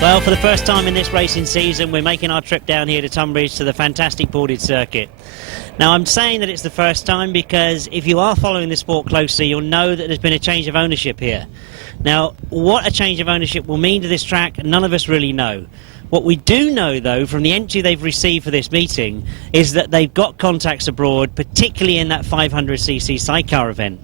Well, for the first time in this racing season, we're making our trip down here to Tunbridge to the fantastic boarded circuit. Now, I'm saying that it's the first time because if you are following the sport closely, you'll know that there's been a change of ownership here. Now, what a change of ownership will mean to this track, none of us really know. What we do know, though, from the entry they've received for this meeting, is that they've got contacts abroad, particularly in that 500cc sidecar event.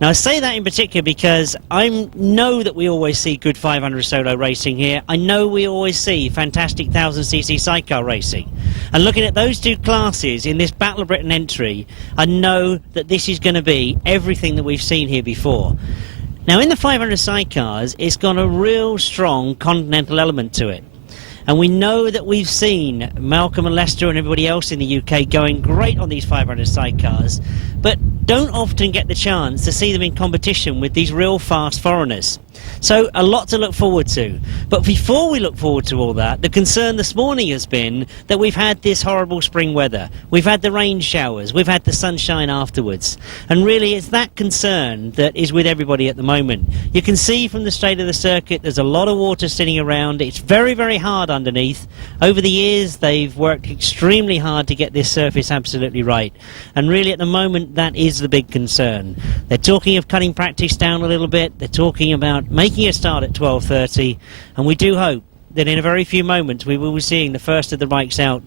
Now, I say that in particular because I know that we always see good 500 solo racing here. I know we always see fantastic 1000cc sidecar racing. And looking at those two classes in this Battle of Britain entry, I know that this is going to be everything that we've seen here before. Now, in the 500 sidecars, it's got a real strong continental element to it. And we know that we've seen Malcolm and Leicester and everybody else in the UK going great on these 500 sidecars, but don't often get the chance to see them in competition with these real fast foreigners. So a lot to look forward to. But before we look forward to all that, the concern this morning has been that we've had this horrible spring weather. We've had the rain showers. We've had the sunshine afterwards. And really it's that concern that is with everybody at the moment. You can see from the state of the circuit there's a lot of water sitting around. It's very, very hard underneath. Over the years they've worked extremely hard to get this surface absolutely right. And really at the moment that is the big concern. They're talking of cutting practice down a little bit. They're talking about making a start at 12:30, and we do hope that in a very few moments we will be seeing the first of the bikes out.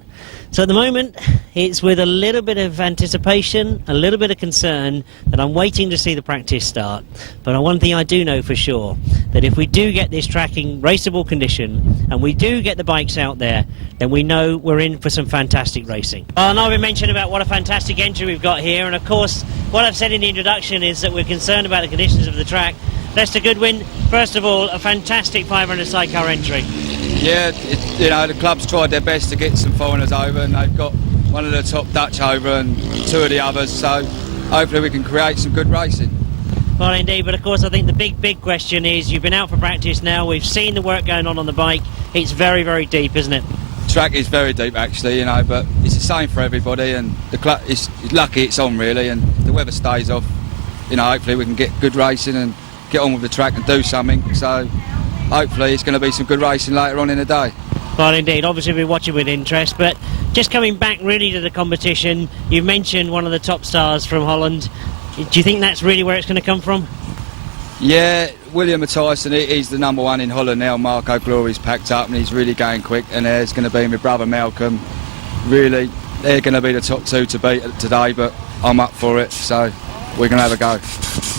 So at the moment it's with a little bit of anticipation, a little bit of concern that I'm waiting to see the practice start. But one thing I do know for sure, that if we do get this track in raceable condition and we do get the bikes out there, then we know we're in for some fantastic racing. Well, and I've been mentioning about what a fantastic entry we've got here, and of course what I've said in the introduction is that we're concerned about the conditions of the track. Leicester Goodwin, first of all, a fantastic 500 sidecar entry. Yeah, you know, the club's tried their best to get some foreigners over, and they've got one of the top Dutch over and two of the others, so hopefully we can create some good racing. Well, indeed, but of course I think the big question is you've been out for practice now, we've seen the work going on the bike. It's very, very deep, isn't it? The track is very deep actually, you know, but it's the same for everybody, and the club is lucky it's on really, and the weather stays off. You know, hopefully we can get good racing and get on with the track and do something, so hopefully it's going to be some good racing later on in the day. Well, indeed, obviously we're watching with interest, but just coming back really to the competition, you mentioned one of the top stars from Holland. Do you think that's really where it's going to come from? Yeah, William Matthijssen, he's the number one in Holland now. Marco Glory's packed up and he's really going quick, and there's going to be my brother Malcolm. Really, they're going to be the top two to beat today, but I'm up for it, so we're going to have a go.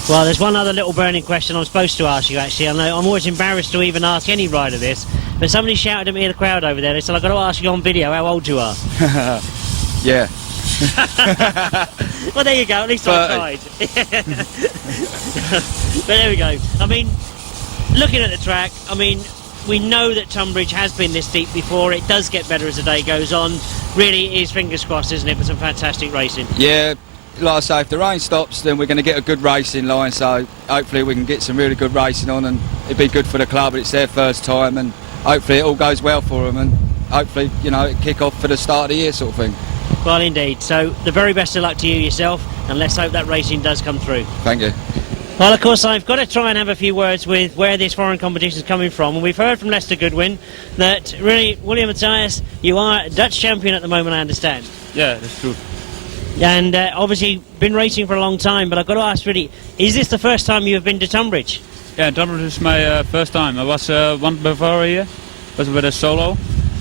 Well, there's one other little burning question I'm supposed to ask you, actually. I know I'm always embarrassed to even ask any rider this, but somebody shouted at me in the crowd over there. They said, I've got to ask you on video how old you are. Yeah. Well, there you go. At least I tried. But there we go. I mean, looking at the track, I mean, we know that Tunbridge has been this deep before. It does get better as the day goes on. Really, it is fingers crossed, isn't it, for some fantastic racing? Yeah. Like I say, if the rain stops, then we're going to get a good racing line, so hopefully we can get some really good racing on, and it'd be good for the club. It's their first time, and hopefully it all goes well for them, and hopefully, you know, it kick off for the start of the year sort of thing. Well, indeed. So the very best of luck to you yourself, and let's hope that racing does come through. Thank you. Well, of course, I've got to try and have a few words with where this foreign competition is coming from. And we've heard from Leicester Goodwin that really, William Matthijssen, you are a Dutch champion at the moment, I understand. Yeah, that's true. And obviously been racing for a long time, but I've got to ask really, is this the first time you have been to Tunbridge? Yeah, Tunbridge is my first time. I was once before here, was with a solo,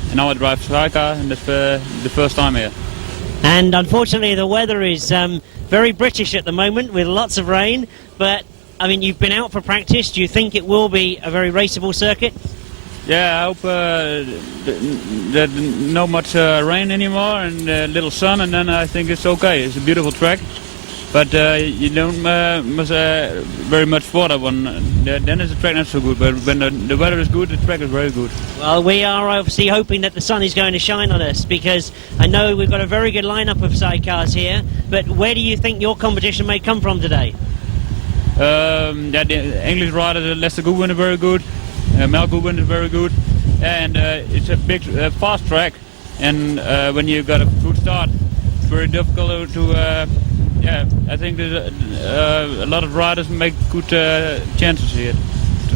and now I drive sidecar, and that's the first time here. And unfortunately the weather is very British at the moment with lots of rain, but I mean, you've been out for practice. Do you think it will be a very raceable circuit? Yeah, I hope that not much rain anymore and little sun, and then I think it's okay. It's a beautiful track, but you don't must very much water one. Then it's a track not so good. But when the weather is good, the track is very good. Well, we are obviously hoping that the sun is going to shine on us, because I know we've got a very good lineup of sidecars here. But where do you think your competition may come from today? The English rider, Leicester Goodwin, is very good. Maik Groen is very good, and it's a big, fast track. And when you got a good start, it's very difficult to. Yeah, I think there's a lot of riders make good chances here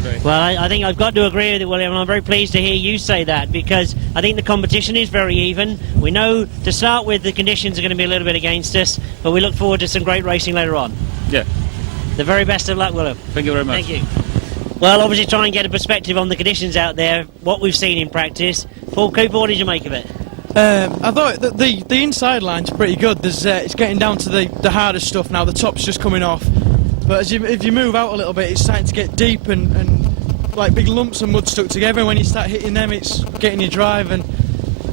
today. Well, I think I've got to agree with it, William, and I'm very pleased to hear you say that, because I think the competition is very even. We know, to start with, the conditions are going to be a little bit against us, but we look forward to some great racing later on. Yeah. The very best of luck, William. Thank you very much. Thank you. Well, obviously try and get a perspective on the conditions out there, what we've seen in practice. Paul Cooper, what did you make of it? I thought that the inside line's pretty good. It's getting down to the hardest stuff now. The top's just coming off, but if you move out a little bit, it's starting to get deep and like big lumps of mud stuck together. And when you start hitting them, it's getting your drive and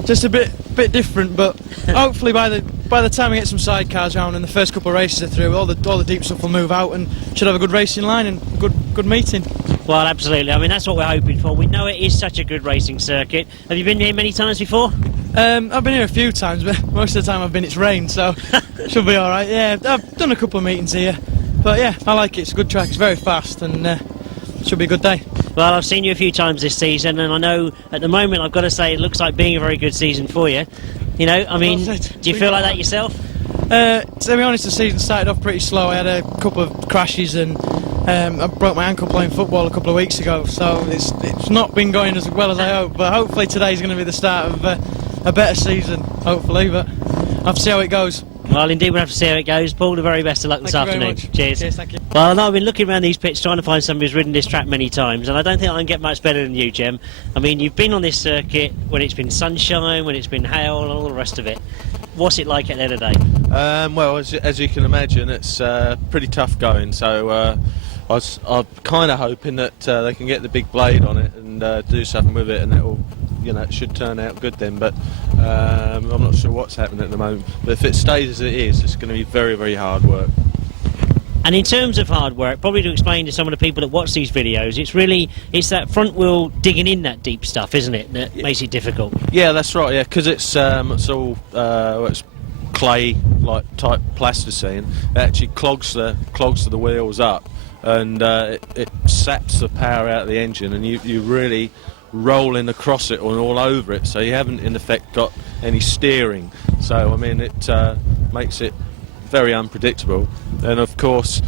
just a bit different. But hopefully by the time we get some sidecars round and the first couple of races are through, all the deep stuff will move out and should have a good racing line and good meeting. Well, absolutely. I mean, that's what we're hoping for. We know it is such a good racing circuit. Have you been here many times before? I've been here a few times, but most of the time it's rained, so should be all right. Yeah, I've done a couple of meetings here, but yeah, I like it. It's a good track. It's very fast, and should be a good day. Well, I've seen you a few times this season, and I know at the moment, I've got to say, it looks like being a very good season for you. You know, I mean, do you feel like that yourself? To be honest, the season started off pretty slow. I had a couple of crashes and I broke my ankle playing football a couple of weeks ago, so it's not been going as well as I hoped, but hopefully today's going to be the start of a better season, hopefully, but I'll have to see how it goes. Well, indeed, we'll have to see how it goes. Paul, the very best of luck this afternoon. Cheers. Cheers, thank you. Well, I know I've been looking around these pits trying to find somebody who's ridden this track many times, and I don't think I can get much better than you, Jem. I mean, you've been on this circuit when it's been sunshine, when it's been hail, and all the rest of it. What's it like at the end of the day? Well, as you can imagine, it's pretty tough going, so I'm kind of hoping that they can get the big blade on it and do something with it, and it should turn out good then, but I'm not sure what's happening at the moment. But if it stays as it is, it's going to be very, very hard work. And in terms of hard work, probably to explain to some of the people that watch these videos, it's that front wheel digging in that deep stuff, isn't it, that makes it difficult? Yeah, that's right, yeah, because it's all it's clay like type plasticine. It actually clogs the wheels up, and it saps the power out of the engine, and you really rolling across it and all over it, so you haven't in effect got any steering. So I mean, it makes it very unpredictable. And of course,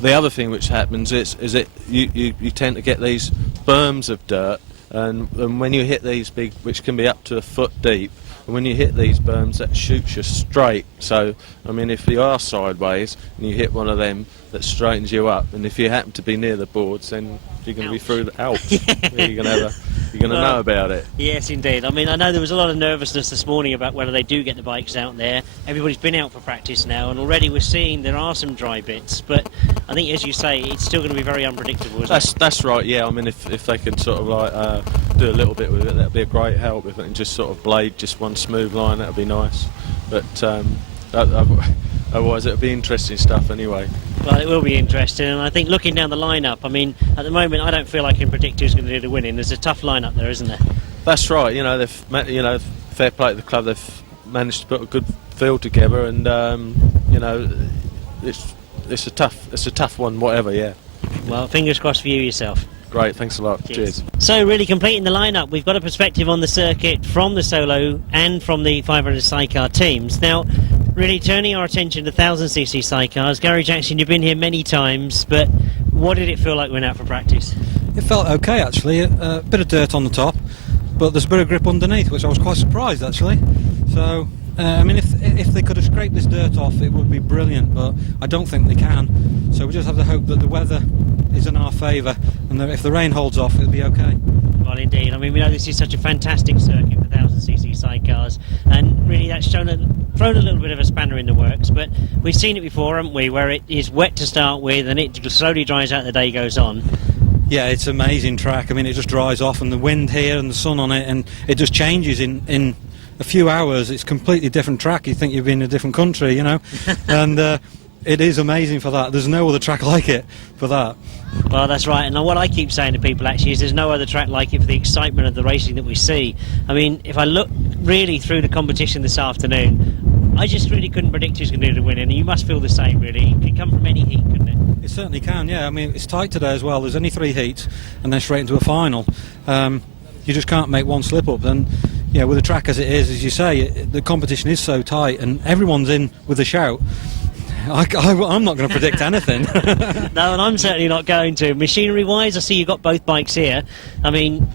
the other thing which happens is that you tend to get these berms of dirt, and when you hit these big, which can be up to a foot deep, and when you hit these berms, that shoots you straight. So I mean, if you are sideways and you hit one of them, that straightens you up, and if you happen to be near the boards, then you're going to be through the Alps. Yeah, you're going to know about it. Yes, indeed. I mean, I know there was a lot of nervousness this morning about whether they do get the bikes out there. Everybody's been out for practice now, and already we're seeing there are some dry bits, but I think, as you say, it's still going to be very unpredictable, isn't it? That's right, yeah. I mean, if they can sort of like do a little bit with it, that'd be a great help. If they can just sort of blade just one smooth line, that'd be nice. But otherwise it'll be interesting stuff anyway. Well, it will be interesting, and I think looking down the lineup, I mean, at the moment I don't feel like I can predict who's going to do the winning. There's a tough lineup there, isn't there? That's right. You know, fair play to the club. They've managed to put a good field together, and it's a tough one, whatever. Yeah. Well, fingers crossed for you yourself. Great, thanks a lot. Cheers. So, really completing the lineup, we've got a perspective on the circuit from the solo and from the 500 sidecar teams. Now, really turning our attention to 1000cc sidecars. Gary Jackson, you've been here many times, but what did it feel like when out for practice? It felt okay, actually. A bit of dirt on the top, but there's a bit of grip underneath, which I was quite surprised, actually. So, I mean, if they could have scraped this dirt off, it would be brilliant, but I don't think they can. So we just have to hope that the weather is in our favour, and that if the rain holds off, it'll be okay. Well, indeed. I mean, we know this is such a fantastic circuit for 1000cc sidecars, and really that's thrown a little bit of a spanner in the works, but we've seen it before, haven't we, where it is wet to start with and it slowly dries out the day goes on. Yeah, it's an amazing track. I mean, it just dries off, and the wind here and the sun on it, and it just changes in a few hours. It's a completely different track. You think you've been in a different country, you know, and it is amazing for that. There's no other track like it for that. Well, that's right, and what I keep saying to people actually is there's no other track like it for the excitement of the racing that we see. I mean, if I look really through the competition this afternoon, I just really couldn't predict who's going to do the winning, and you must feel the same, really. It could come from any heat, couldn't it? It certainly can, yeah. I mean, it's tight today as well. There's only 3 heats, and then straight into a final. You just can't make one slip up, and yeah, with the track as it is, as you say, the competition is so tight, and everyone's in with a shout. I'm not going to predict anything. No, and I'm certainly not going to. Machinery-wise, I see you've got both bikes here. I mean,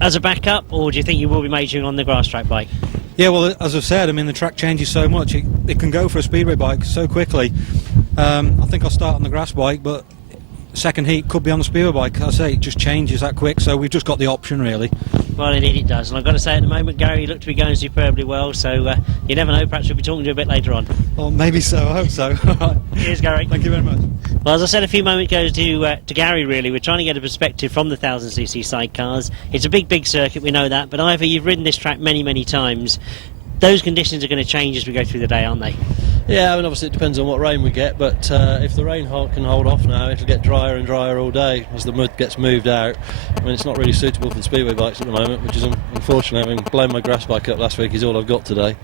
as a backup, or do you think you will be majoring on the Grasstrack bike? Yeah, well, as I've said, I mean, the track changes so much. It can go for a speedway bike so quickly. I think I'll start on the grass bike, but second heat could be on the speedway bike. I say it just changes that quick, so we've just got the option, really. Well, indeed it does. And I've got to say, at the moment, Gary, you look to be going superbly well, so you never know, perhaps we'll be talking to you a bit later on. Well, maybe so, I hope so. Cheers, Gary. Thank you very much. Well, as I said a few moments ago to Gary, really, we're trying to get a perspective from the 1000cc sidecars. It's a big circuit, we know that, but Ivor, you've ridden this track many times. Those conditions are going to change as we go through the day, aren't they? Yeah, I mean, obviously it depends on what rain we get, but if the rain can hold off now, it'll get drier and drier all day as the mud gets moved out. I mean, it's not really suitable for the speedway bikes at the moment, which is unfortunate. I mean, blowing my grass bike up last week is all I've got today.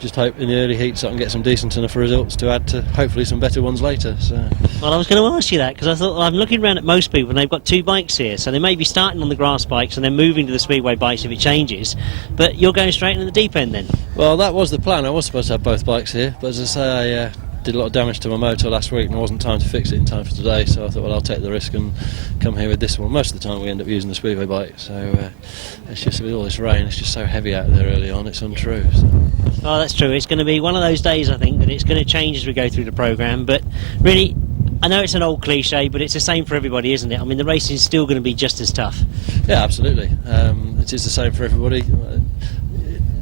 Just hope in the early heats I can get some decent enough results to add to hopefully some better ones later. So. Well, I was going to ask you that because I thought, well, I'm looking around at most people and they've got two bikes here, so they may be starting on the grass bikes and then moving to the speedway bikes if it changes, but you're going straight into the deep end then? Well, that was the plan. I was supposed to have both bikes here, but as I say, I did a lot of damage to my motor last week and there wasn't time to fix it in time for today, so I thought, well, I'll take the risk and come here with this one. Most of the time we end up using the speedway bike, so it's just with all this rain, it's just so heavy out there early on, it's untrue. So. Oh, that's true. It's going to be one of those days, I think, that it's going to change as we go through the programme, but really, I know it's an old cliche, but it's the same for everybody, isn't it? I mean, the racing is still going to be just as tough. Yeah, absolutely. It is the same for everybody.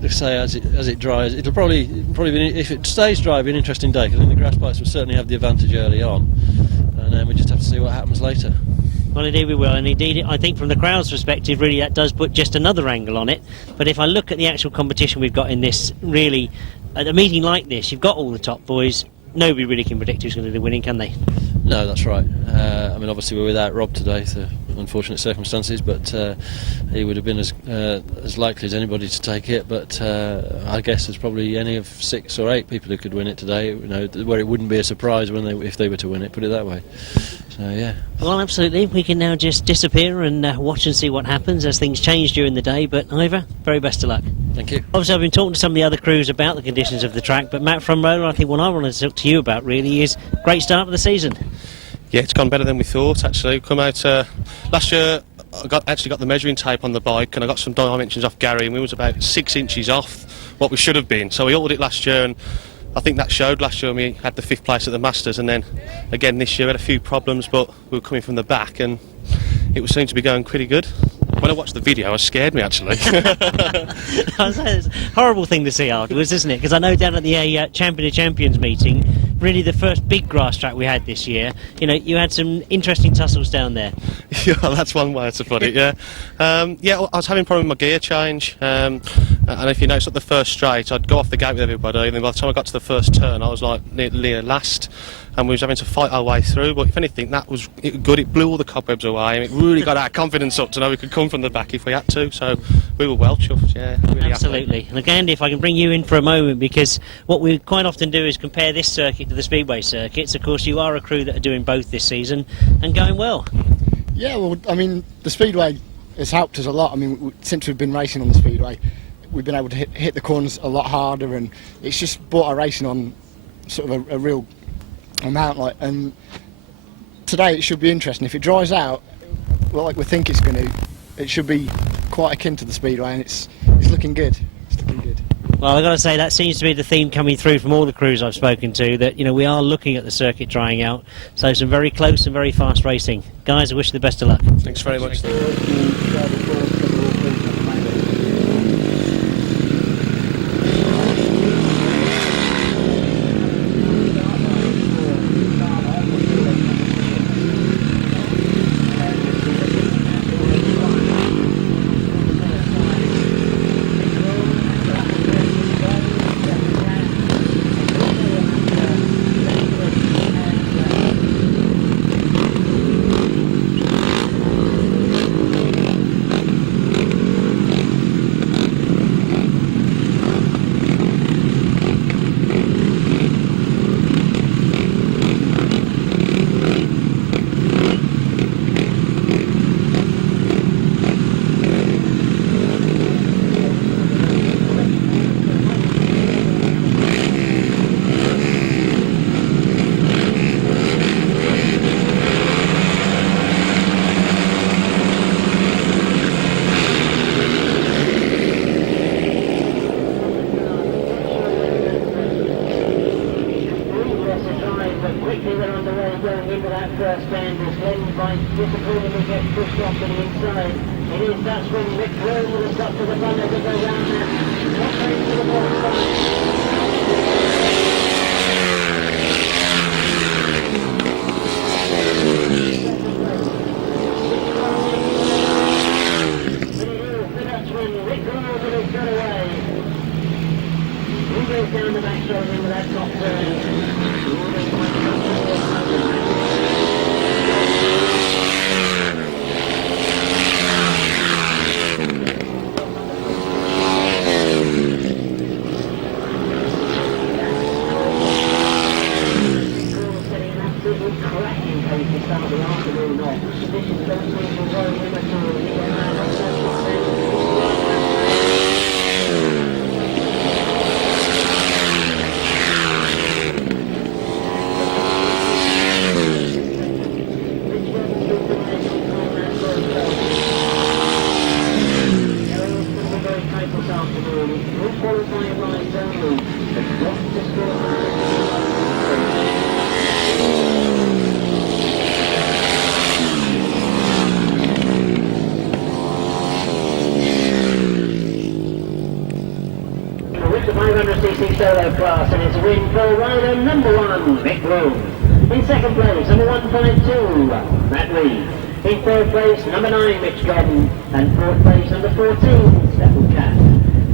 Say as it dries, it'll probably be, if it stays dry, it'll be an interesting day, because I think the grass bikes will certainly have the advantage early on, and then we just have to see what happens later. Well, indeed we will, and indeed I think from the crowd's perspective, really that does put just another angle on it. But if I look at the actual competition we've got in this, really, at a meeting like this, you've got all the top boys. Nobody really can predict who's going to be winning, can they? No, that's right. I mean, obviously we're without Rob today through unfortunate circumstances, but he would have been as likely as anybody to take it. But I guess there's probably any of 6 or 8 people who could win it today. You know, where it wouldn't be a surprise if they were to win it. Put it that way. So yeah. Well, absolutely. We can now just disappear and watch and see what happens as things change during the day. But Ivor, very best of luck. Thank you. Obviously, I've been talking to some of the other crews about the conditions of the track, but Matt Fumarola, I think what I want to talk to you about really is great start of the season. Yeah, it's gone better than we thought, actually. Come out last year, I actually got the measuring tape on the bike, and I got some dimensions off Gary, and we was about 6 inches off what we should have been. So we ordered it last year, and I think that showed last year when we had the 5th place at the Masters, and then again this year we had a few problems, but we were coming from the back, and it seemed to be going pretty good. When I watched the video, it scared me, actually. It's a horrible thing to see afterwards, isn't it? Because I know down at the Champion of Champions meeting, really the first big grass track we had this year, you know, you had some interesting tussles down there. Yeah, that's one way to put it, yeah. Yeah, I was having a problem with my gear change, and if you notice at the first straight, I'd go off the gate with everybody, and then by the time I got to the first turn, I was like near last, and we was having to fight our way through, but if anything, that was good. It blew all the cobwebs away, and it really got our confidence up to know we could come from the back if we had to, so we were well chuffed, yeah. Really absolutely. Happy. And again, if I can bring you in for a moment, because what we quite often do is compare this circuit to the speedway circuits. Of course, you are a crew that are doing both this season and going well. Yeah, well, I mean, the speedway has helped us a lot. I mean, since we've been racing on the speedway, we've been able to hit the corners a lot harder, and it's just brought our racing on sort of a real amount. And today it should be interesting. If it dries out, well, like we think it's going to, it should be quite akin to the speedway, and it's looking good. It's looking good. Well, I've got to say that seems to be the theme coming through from all the crews I've spoken to, that, you know, we are looking at the circuit drying out, so some very close and very fast racing. Guys, I wish you the best of luck. Thanks very much. disappointingly gets pushed off to the inside. It is Dutchman Maik Groen with a stop to the front as they go round there. What brings to the ball side? Down the back shoulder with that top cracking pace to start the afternoon off. Conditions don't seem to worry him at all. The 500cc solo class, and it's a win for rider number 1, Maik Groen. In second place, number 152, Matt Reed. In third place, number 9, Mitch Godden. And fourth place, number 14, Stefan Cat.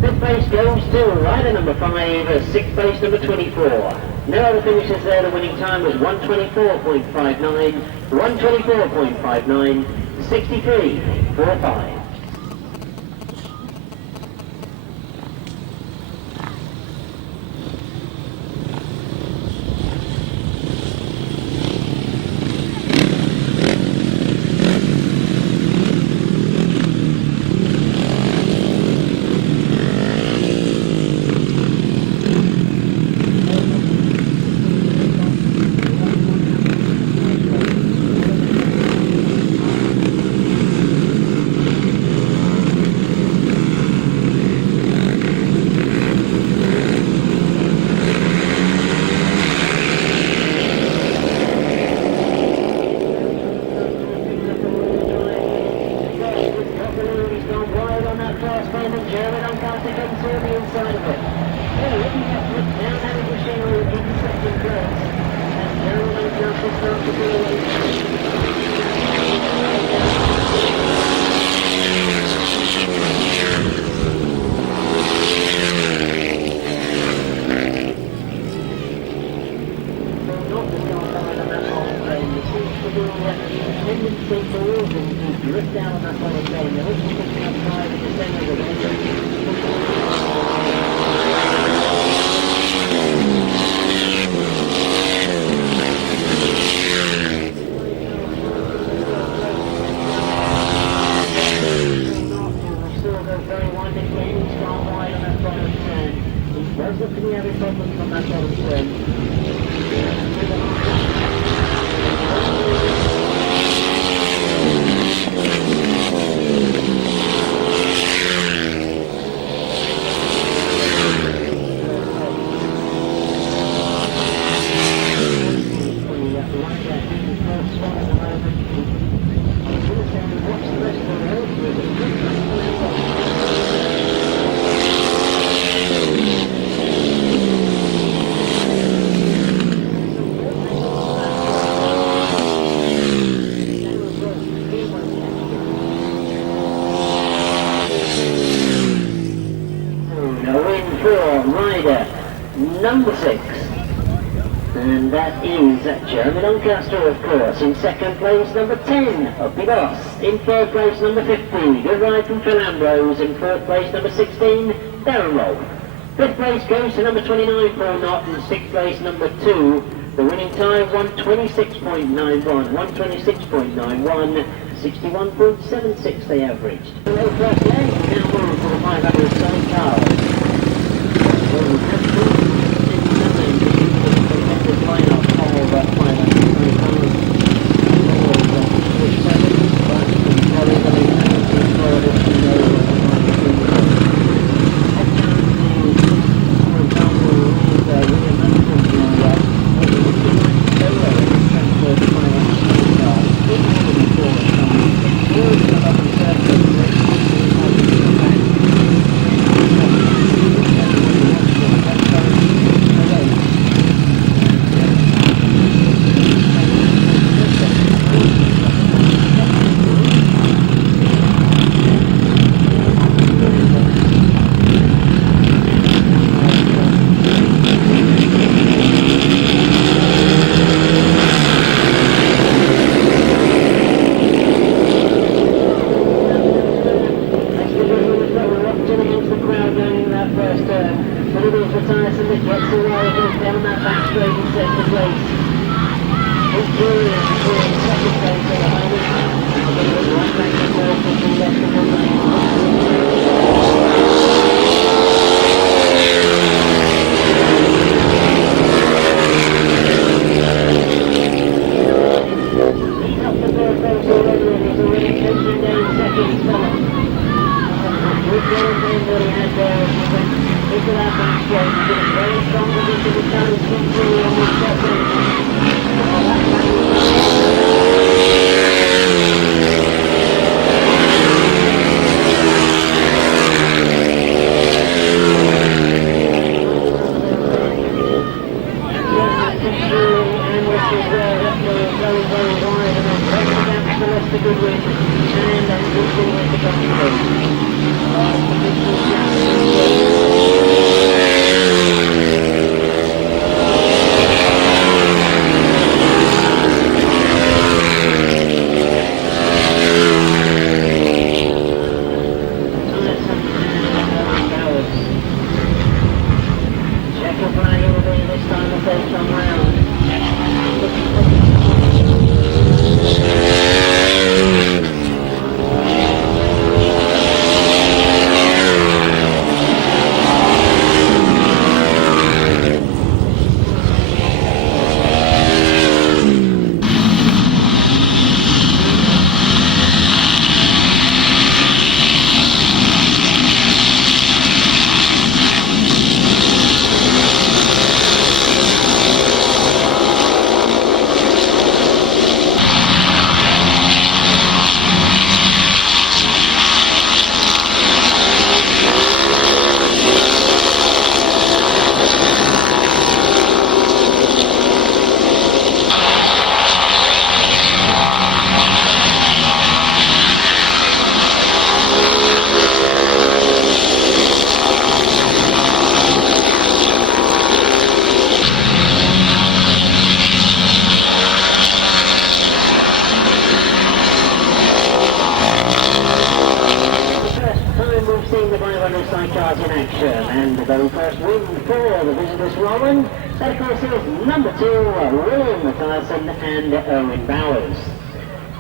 Fifth place goes to rider number 5, sixth place, number 24. No other finishes there. The winning time was 124.59, 124.59, 63.45. Jeremy Doncaster comes through the inside of it. Oh, looking at it now, having machinery in second place. And Jeremy Doncaster starts to be not to start wide on that whole train. There seems to be a tendency towards him to drift down on that whole train. They're also picking up drive at the centre of the does look to be having problems on that bottom turn. Rider number 6, and that is Jeremy Doncaster, of course. In second place, number 10, Uppy Boss. In third place, number 50, good ride from Phil Ambrose. In fourth place, number 16, Darren Rolfe. Fifth place goes to number 29, Paul Knott. And sixth place, number 2. The winning time, 126.91, 126.91, 61.76 they averaged. Hello, first leg, now on for the 500 Sidecars. well against them on that back straight in second place. Keith Drury is in second place at the moment. Right back and forth from the left of the Sidecars in action, and the very first win for the visitors Roman. That of course is number 2, William Matthijssen and Owen Bowers.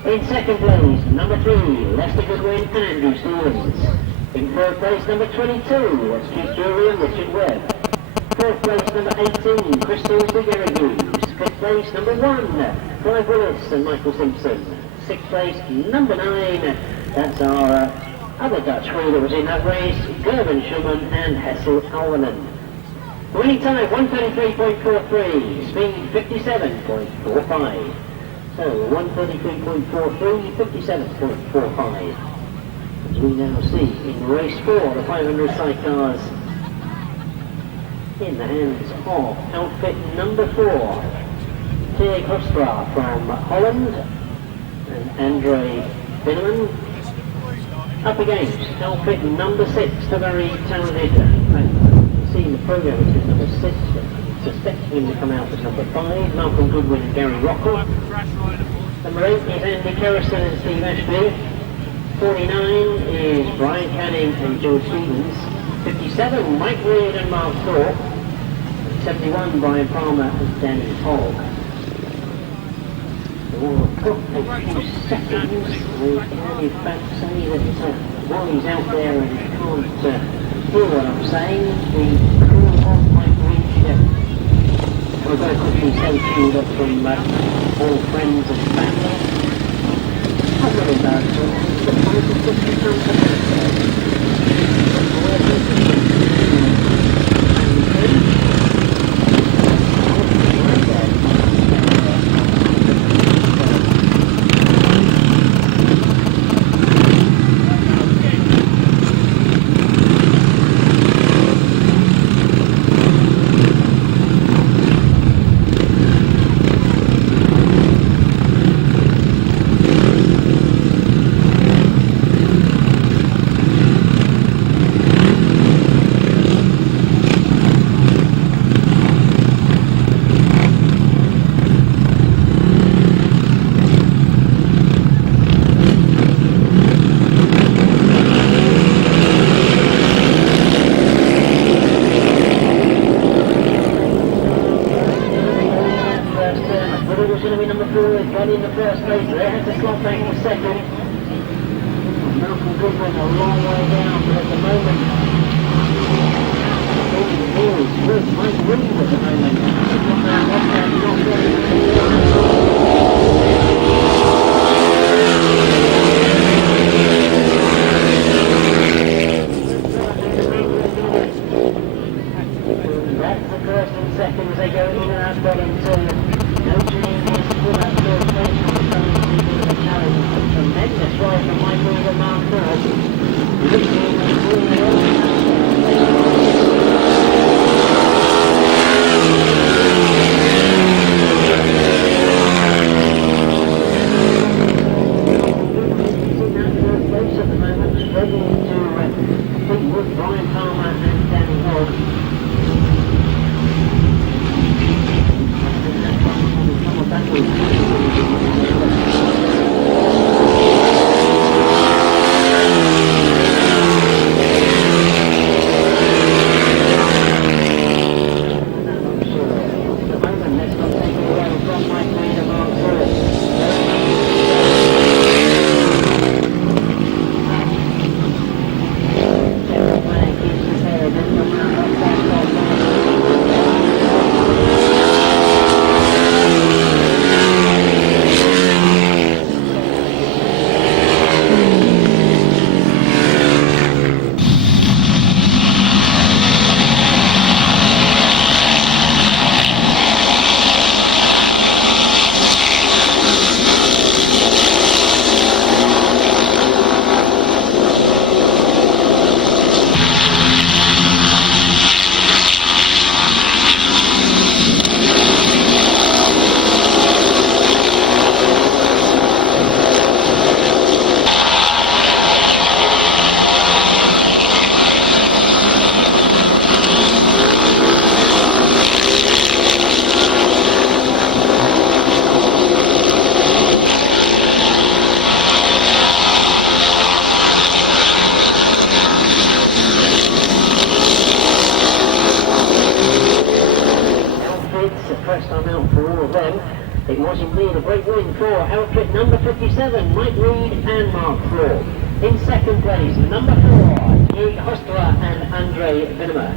In second place, number 3, Lester Goodwin and Andrew Stevens. In third place, number 22, that's Keith Drury and Richard Webb. Fourth place, number 18, Crystal Hughes. Fifth place, number 1, Clive Willis and Michael Simpson. Sixth place, number 9, that's our other Dutch crew that was in that race, Gerben Schumann and Hessel Alwanen. Winning time 133.43, speed 57.45. So 133.43, 57.45. As we now see in race 4, the 500 sidecars in the hands of outfit number 4, Tig Hofstra from Holland and Andre Binneman. Up against outfit number 6, the very talented, seeing the program is number 6, but suspecting to come out as number 5, Malcom Goodwin and Gary Rockwell. Number 8 is Andy Kerrison and Steve Ashby. 49 is Brian Canning and George Stevens. 57, Mike Reid and Mark Thorpe. 71, Brian Palmer and Danny Hogg. We'll put a few seconds. We can in fact say that while he's out there and can't hear what I'm saying, the crew of Mike Reid will very quickly send you that from all friends and family. I'm not embarrassed with the price of £50 in the first race there, had to slot back in second. Malcom Goodwin a long way down, but at the moment, with Maik Groen at the moment. That's the first and second as they go in and out bottom two. No changes for that third place from the challenge. Tremendous ride from Maik Groen and Mark North. It was indeed a great win for outfit number 57, Maik Groen and Mark Floor. In second place, number 4, Jürg Hostler and Andre Vinnemer.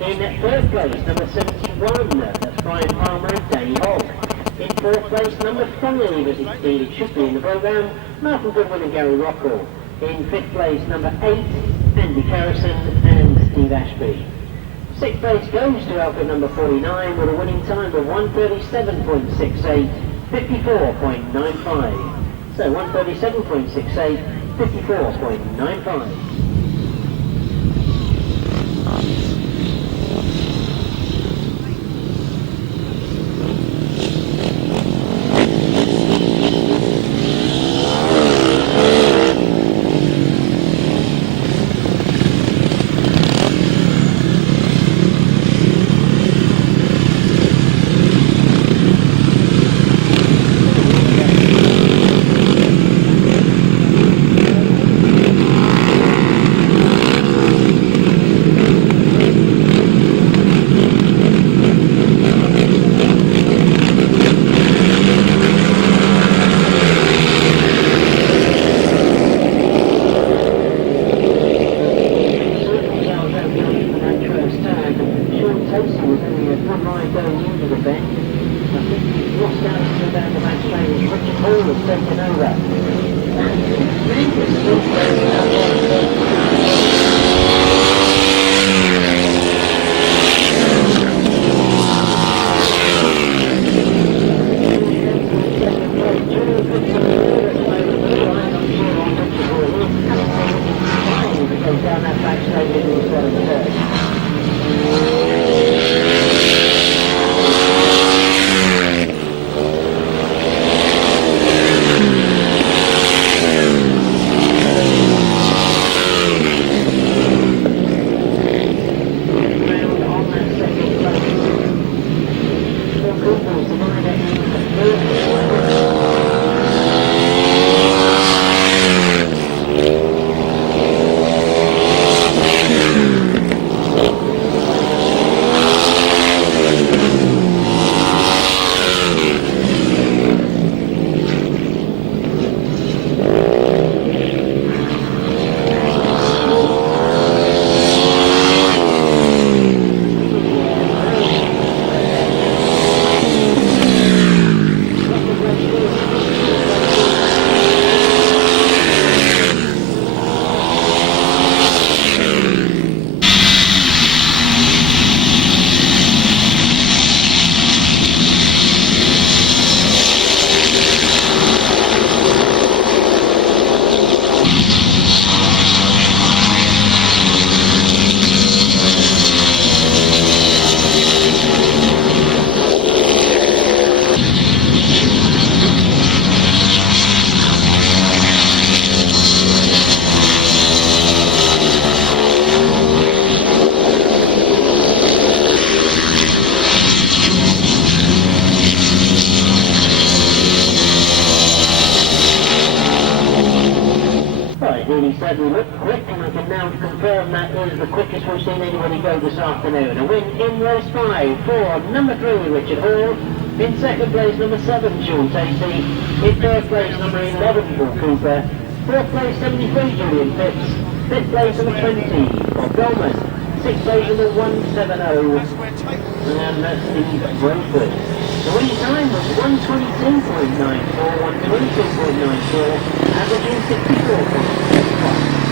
In third place, number 71, that's Brian Palmer and Danny Hogg. In fourth place, number 5, as it should be in the programme, Malcom Goodwin and Gary Rockwell. In fifth place, number 8, Andy Carrison and Steve Ashby. Sixth place goes to outfit number 49 with a winning time of 1:37.68, 54.95. So 1:37.68, 54.95. it really certainly looked quick, and I can now confirm that is the quickest we've seen anybody go this afternoon. A win in race 5 for number 3, Richard Hall. In second place, number 7, Sean Tacey. In third place, number 11, Paul Cooper. Fourth place, 73, Julian Phipps. Fifth place, number 20, Bob Dolman. Sixth place, number 170. And that's the Brentford. The winning time was 122.94, 122.94, averaging 64.65.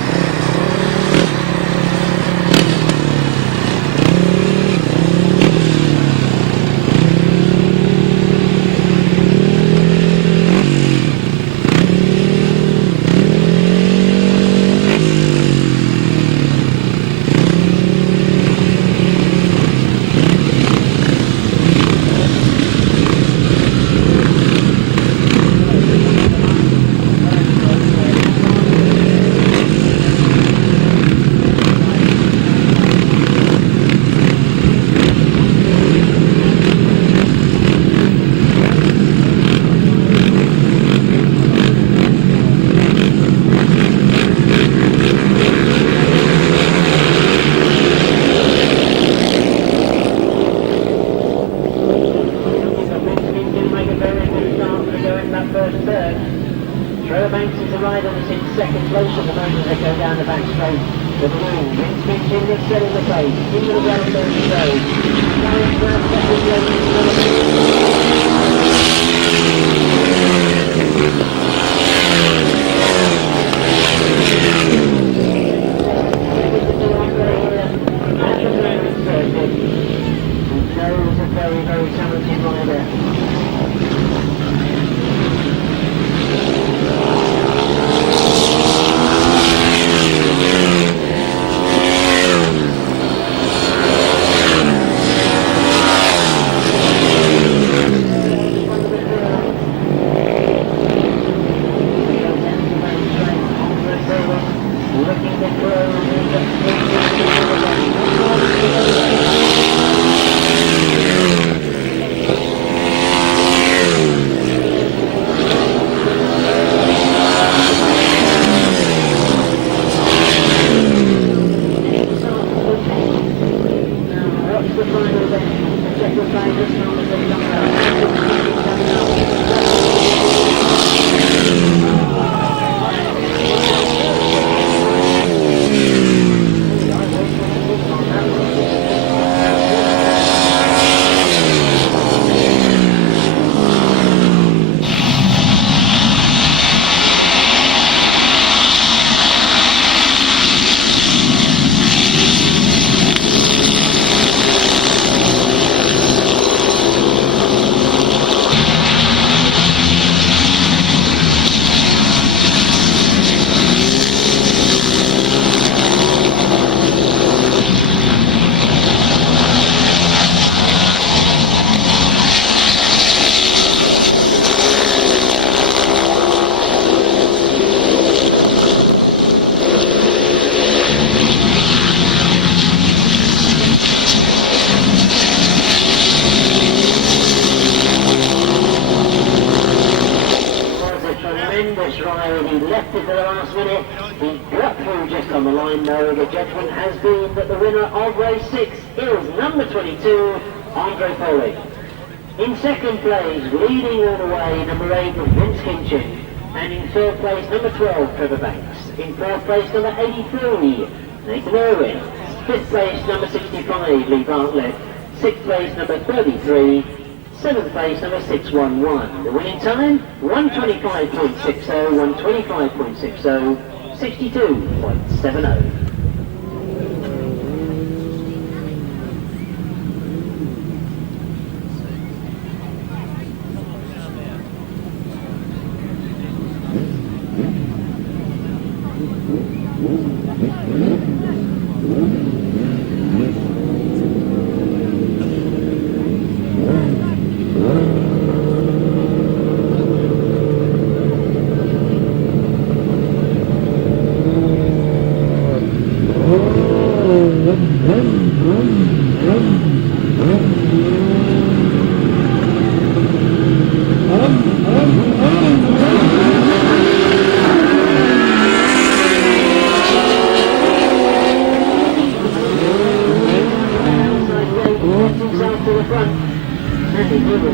In second place, leading all the way, number 8, Vince Kinchin. And in third place, number 12, Trevor Banks. In fourth place, number 83, Nathan Irwin. Fifth place, number 65, Lee Bartlett. Sixth place, number 33. Seventh place, number 611. The winning time, 125.60, 125.60, 62.70.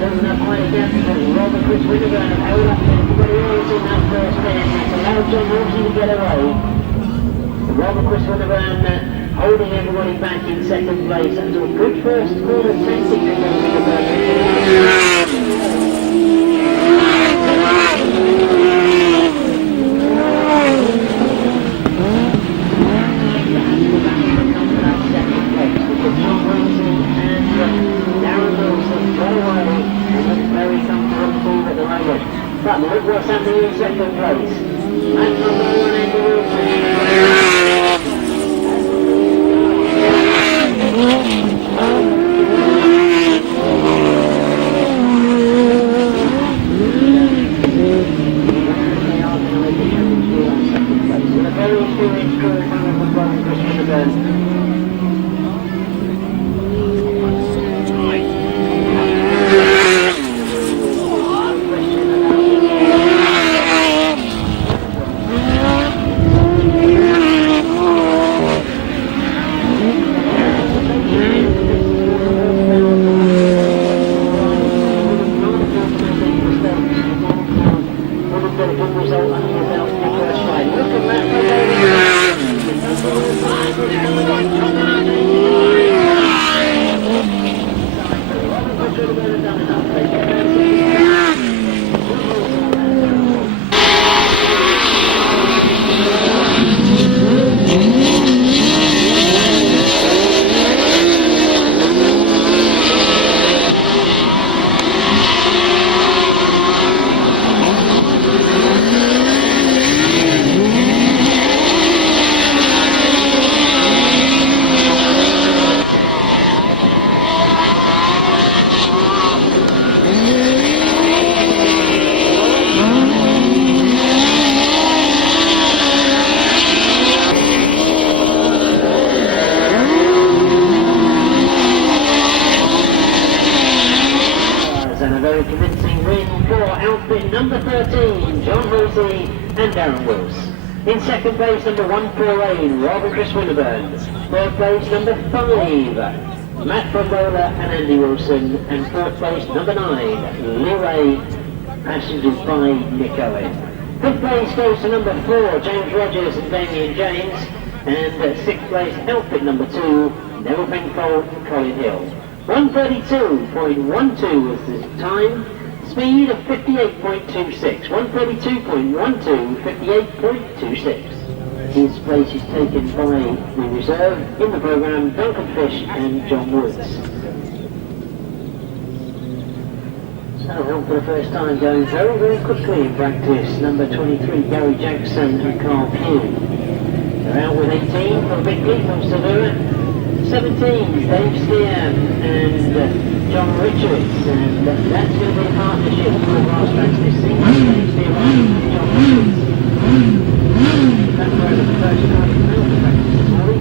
closing up quite a gap because Robert Chris Winterburn have held up everybody else in that first stand. It's allowed John Halsey to get away. Robert Chris Winterburn holding everybody back in second place until a good first corner tactic from Winterburn. But look what's happening in second place. That's number 1, Andy Wilson. With a very experienced crew in front of the Robert Chris Winterburn. In second place, number 148, Robert Chris Winterburn. Third place, number 5, Matt Fumarola and Andy Wilson. And fourth place, number 9, Lee Ray, passengers by Nick Owen. Fifth place goes to number 4, James Rogers and Damien James. And sixth place, outfit number 2, Nevill Penfold and Colin Hill. 132.12 was the time. Speed of 58.26, 132.12, 58.26. His place is taken by the reserve in the programme, Duncan Fish and John Woods. So, on for the first time, going very, very quickly in practice, number 23, Gary Jackson and Carl Pugh. They're out with 18 from Bickley, from Sevilla. 17, Dave Steer and John Richards, and that's going to be a partnership for Grasstrack this season. Dave Steer and John Richards. That's where the first time in the practice this morning.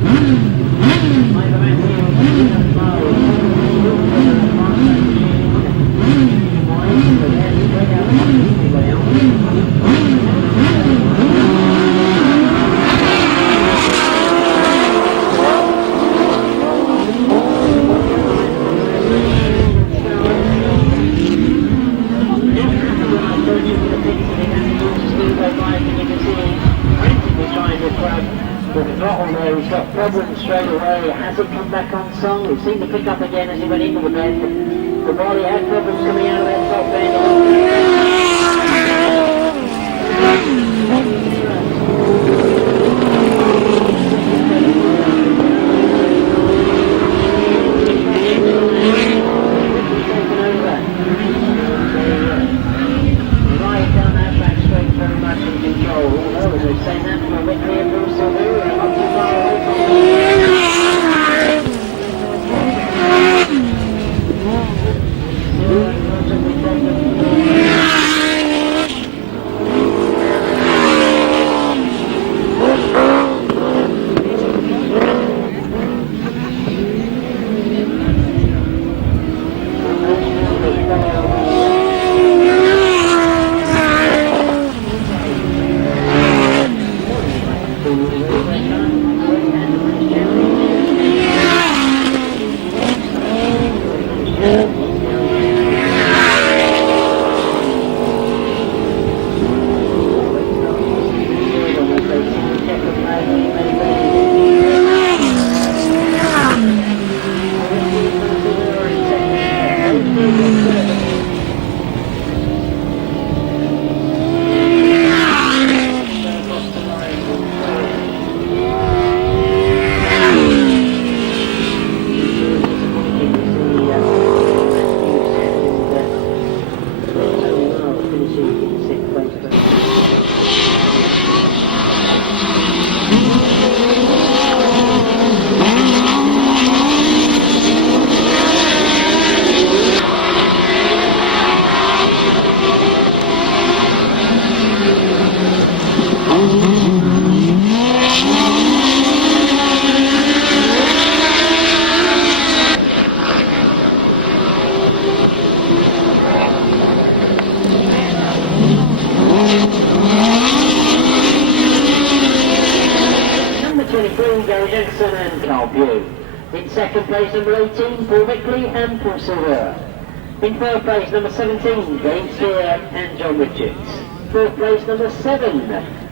Ivor Matthews, Grasstrack machine. Wide, so there's the way out, the throttle there, he's got problems straight away. Has it come back on song? It seemed to pick up again as he went into the bend. The body had problems coming out of that top bend. Right down that back straight, very much in control. Although, as they say, that for a victory of Bruce Silver, not too far away from 23, Gary Jackson and Carl Pugh. In second place, number 18, Paul Bickley and Paul Silvera. In third place, number 17, James Spear and John Richards. Fourth place, number 7,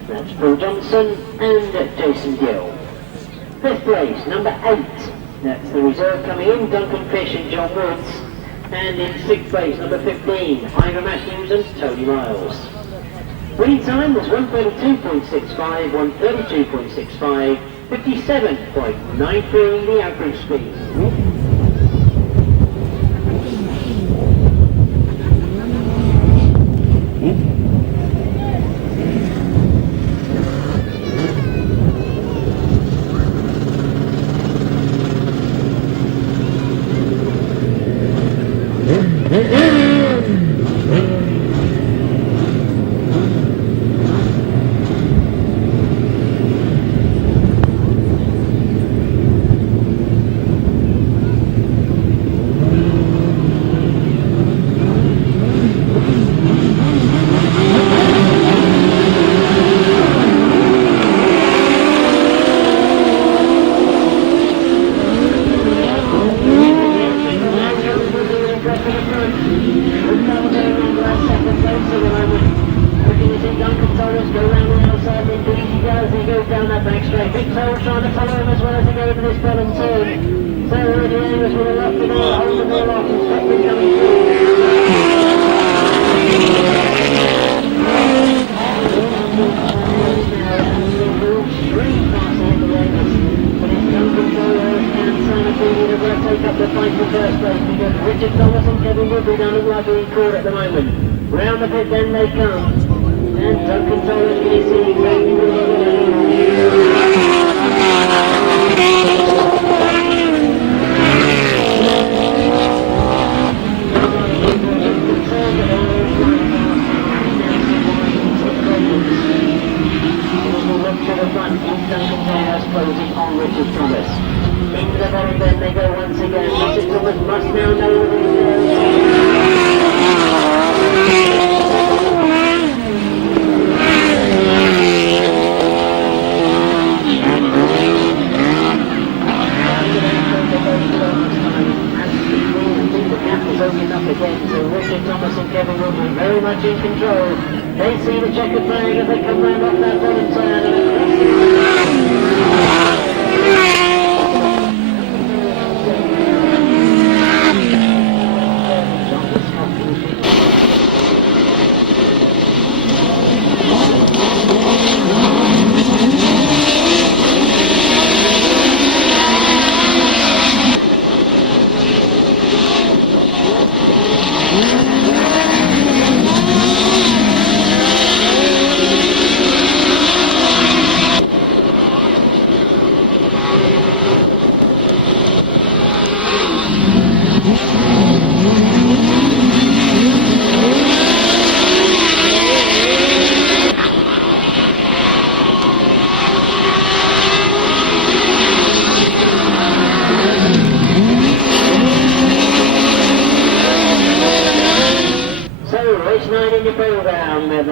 that's Paul Johnson and Jason Gill. Fifth place, number 8, that's the reserve coming in, Duncan Fish and John Woods. And in sixth place, number 15, Ivor Matthews and Tony Miles. Winning time was 132.65, 132.65, 57.93 the average speed.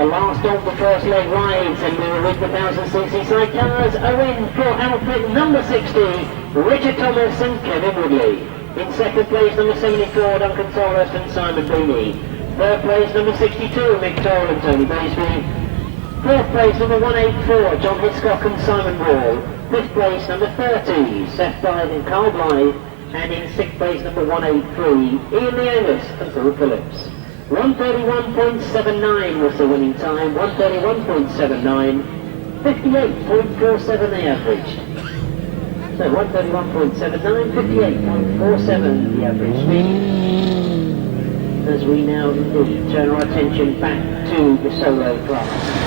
The last of the first leg rides, and we were with the 1000cc sidecars. A win for outfit number 60, Richard Thomas and Kevin Woodley. In second place, number 74, Duncan Solus and Simon Booney. Third place, number 62, Mick Toll and Tony Baisby. Fourth place, number 184, John Hitchcock and Simon Wall. Fifth place, number 30, Seth Blythe and Carl Blythe. And in sixth place, number 183, Ian Leavis and Philip Phillips. 131.79 was the winning time, 131.79, 58.47 they averaged. So 131.79, 58.47 the average speed. As we now indeed turn our attention back to the solo class.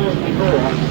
miles before.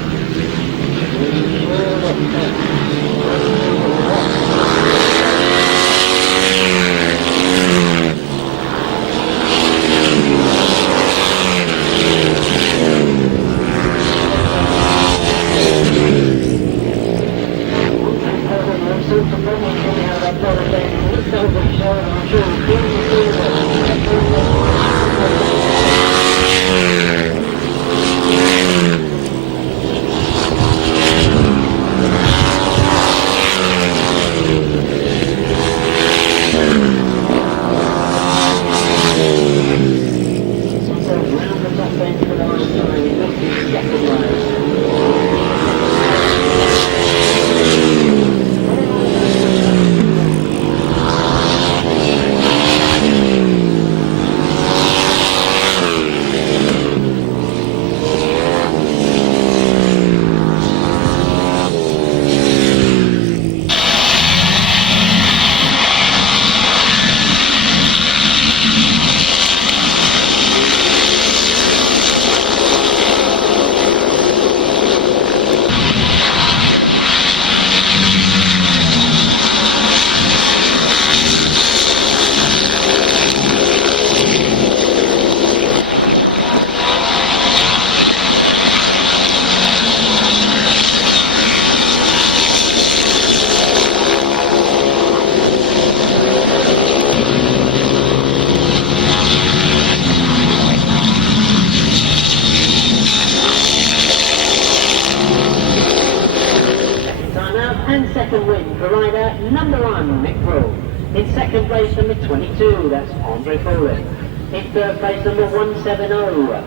Second win for rider number 1, Maik Groen. In second place, number 22, that's Andre Foley. In third place, number 170,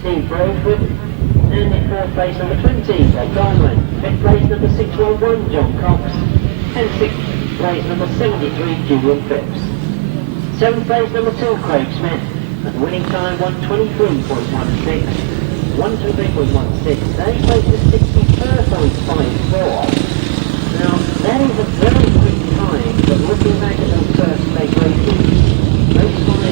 Steve Braithwaite. And in fourth place, number 20, Bob Diamond. Fifth place, number 611, John Cox. And sixth place, number 73, Julian Phipps. Seventh place, number 2, Craig Smith. And winning time, 123.16. 123.16. Eighth place is 64.54. Now, that is a very quick time, but looking back at those first leg races, those times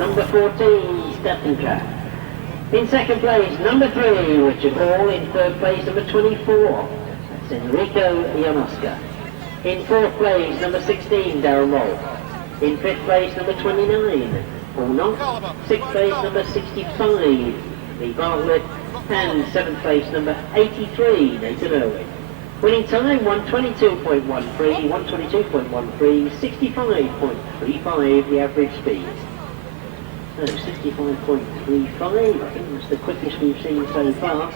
number 14, Steppenka. In second place, number 3, Richard Hall. In third place, number 24, that's Enrico Ionosca. In fourth place, number 16, Darren Moll. In fifth place, number 29, Paul Knock. Sixth place, number 65, Lee Bartlett. And seventh place, number 83, Nathan Irwin. Winning time, 122.13, 122.13, 65.35, the average speed. So 65.35, I think that's the quickest we've seen so far.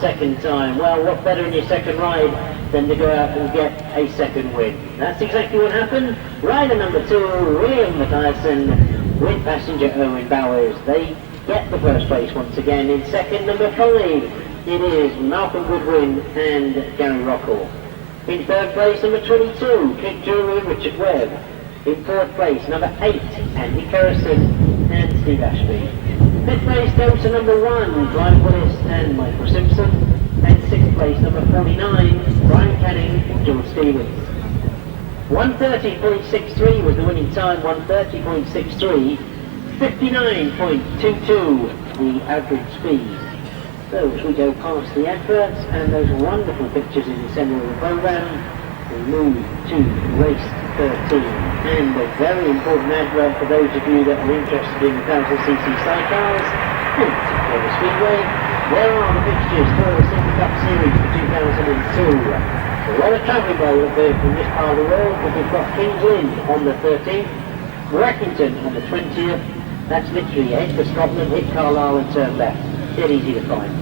Second time. Well, what better in your second ride than to go out and get a second win? That's exactly what happened. Rider number 2, William Matthijssen, with passenger Owen Bowers. They get the first place once again. In second, number 5, it is Malcom Goodwin and Gary Rockall. In third place, number 22, Keith Drury and Richard Webb. In fourth place, number 8, Andy Kerrison and Steve Ashby. Fifth place goes to number 1, Brian Willis and Michael Simpson. And sixth place, number 49, Brian Canning and George Stevens. 130.63 was the winning time, 130.63, 59.22 the average speed. So as we go past the adverts and those wonderful pictures in the centre of the programme, we move to race 13, and a very important advert for those of you that are interested in 1000cc sidecars and Collier Speedway. There are the fixtures for the Super Cup Series for 2002. A lot of travelling by will be from this part of the world, but we've got Kings Lynn on the 13th, Brackington on the 20th. That's literally head for Scotland, hit Carlisle and turn left. Dead easy to find.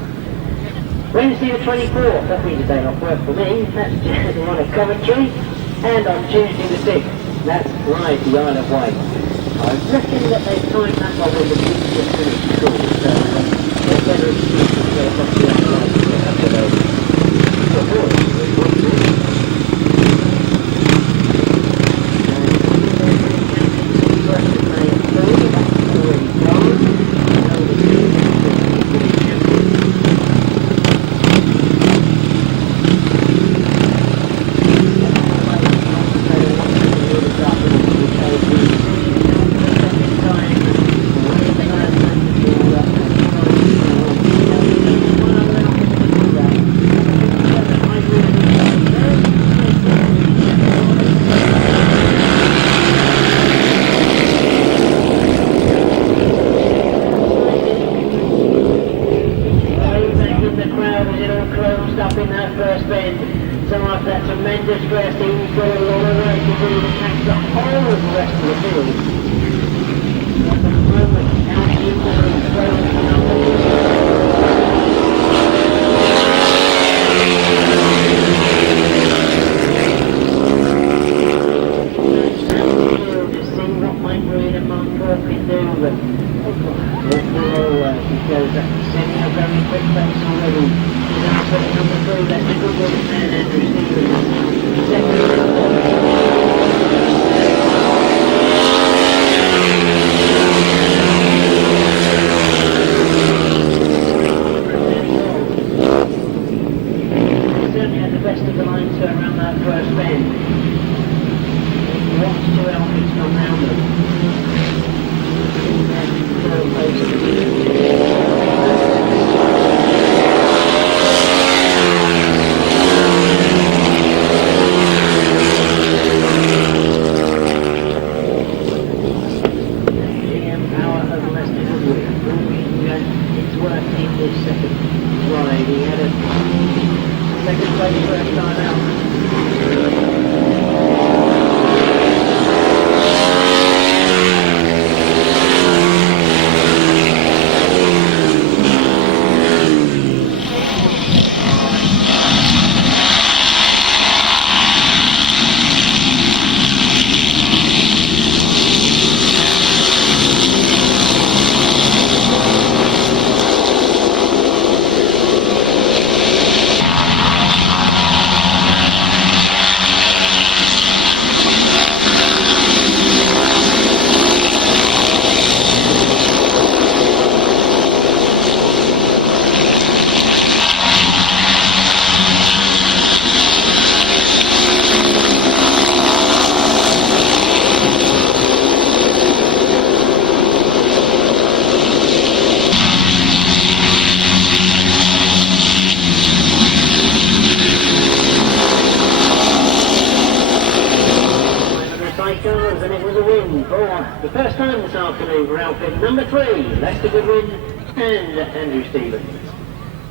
Wednesday the 24th, that means a day off work for me, that's the one at Coventry. And on Tuesday the 6th, that's live the Isle of Wight. I reckon that they've timed that one when the kids just finished school, so they're better excuse to go across the other line to get up to those.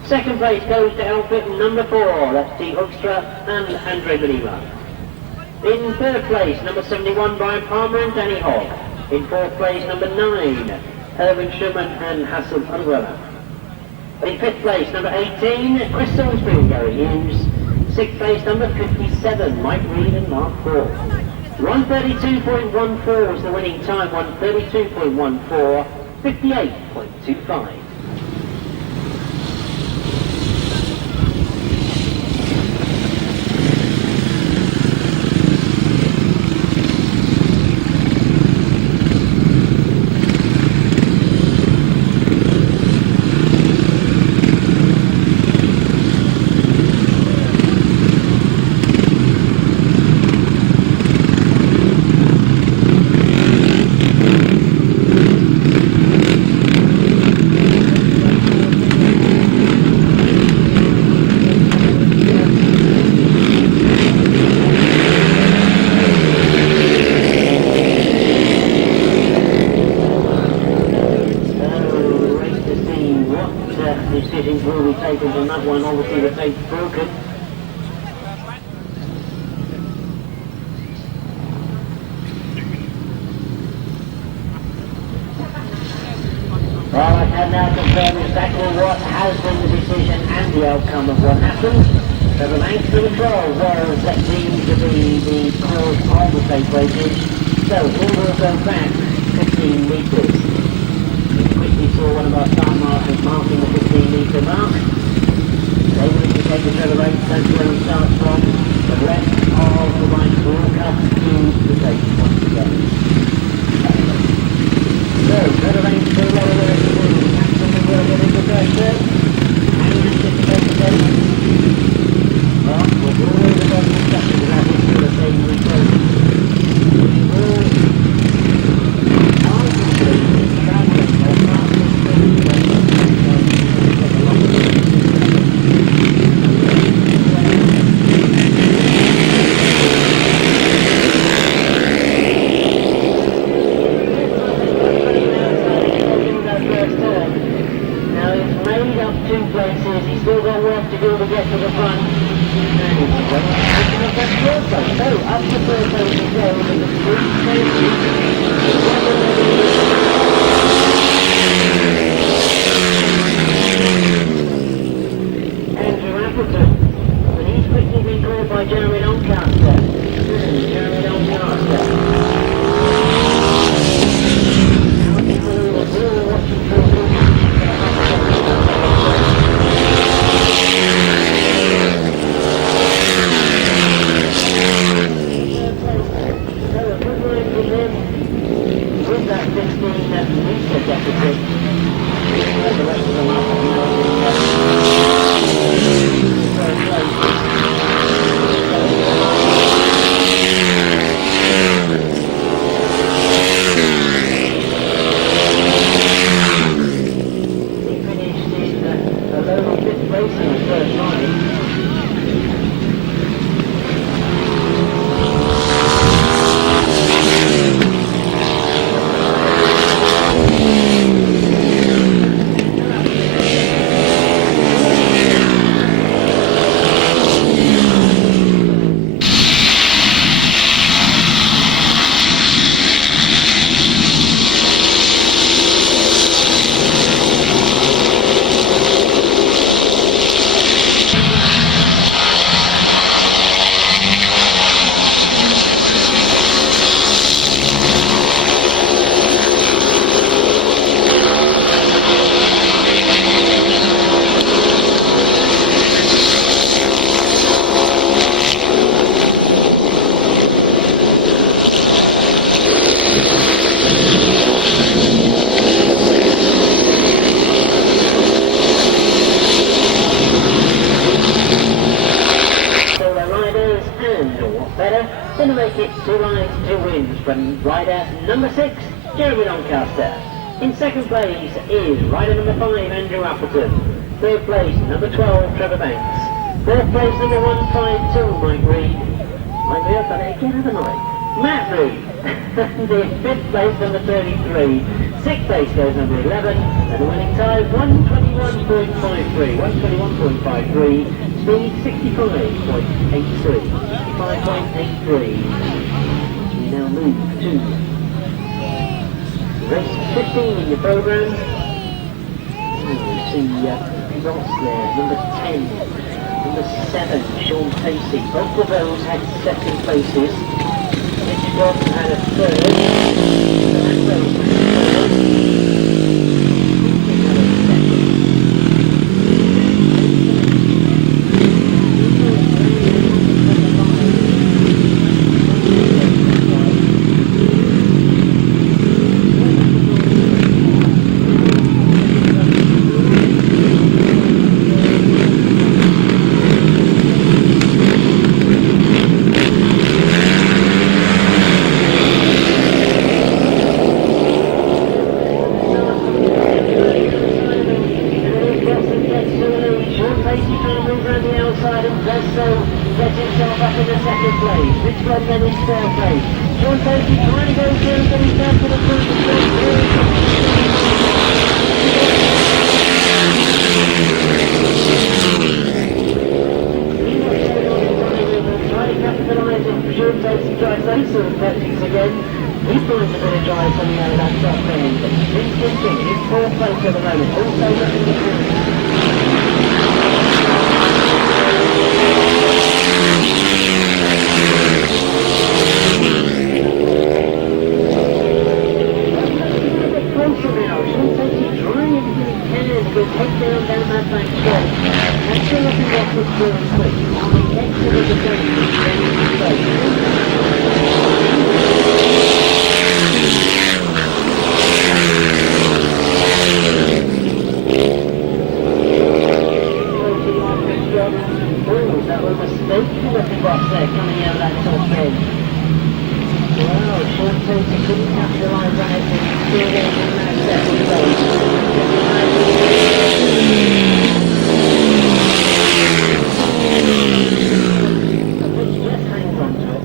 Second place goes to outfit number 4, that's T. Hoekstra and Andre Manila. In third place, number 71, Brian Palmer and Danny Hogg. In fourth place, number 9, Erwin Schumann and Hassel Unweller. In fifth place, number 18, Chris Salisbury and Gary Hughes. Sixth place, number 57, Mike Reed and Mark Ford. 132.14 was the winning time, 132.14, 58.25. decisions will be taken from that one. Obviously the tape's broken. Well, I can now confirm exactly what has been the decision and the outcome of what happened. So the length of the 12 was that seemed to be the cause of the tape breakage. So we will go back 15 metres. We quickly saw one of our start markers marking the 15-metre mark. They will indicate the further rate, that's where we start from. The rest of the bike will come to the tape once again. So, further range to lower where it's moving. Absolutely will get into first turn. And anticipate the tape. Well, we're always about discussion about this sort of thing we go. We will arguably travelling at fastest speed when he's still got work to do to get to the front. And he's so up to third place he goes in the street. Andrew Appleton, and he's quickly been called by Jeremy Doncaster. Jeremy Doncaster. Now people who are really watching through with that 15-metre deficit, the rest of them up and third place. He finished in a low 5th place in the first line. Going to make it 2 lines, 2 wins from rider number 6, Jeremy Doncaster. In second place is rider number 5, Andrew Appleton. Third place, number 12, Trevor Banks. Fourth place, number 152, Maik Groen. I've done it again, haven't I? Matt Reed. And in fifth place, number 33. Sixth place goes number 11. And the winning time, 121.53. 121.53. Speed 65.83. 65.83. We now move to race 15 in your programme. And we see results there. Number 10, number 7, Sean Pacey. Both of those had second places. Mitch Gordon had a third. in fourth place at the moment. Also looking at closer now. Sean Stacey trying everything he can to go head down that back straight. That's still looking off with really quick. On the exit of the gate, then into space. That was a mistake looking box there coming out of that top end. Wow, Sean Stacey couldn't capitalise on it, but he's still getting in that second place. Just hangs on to it.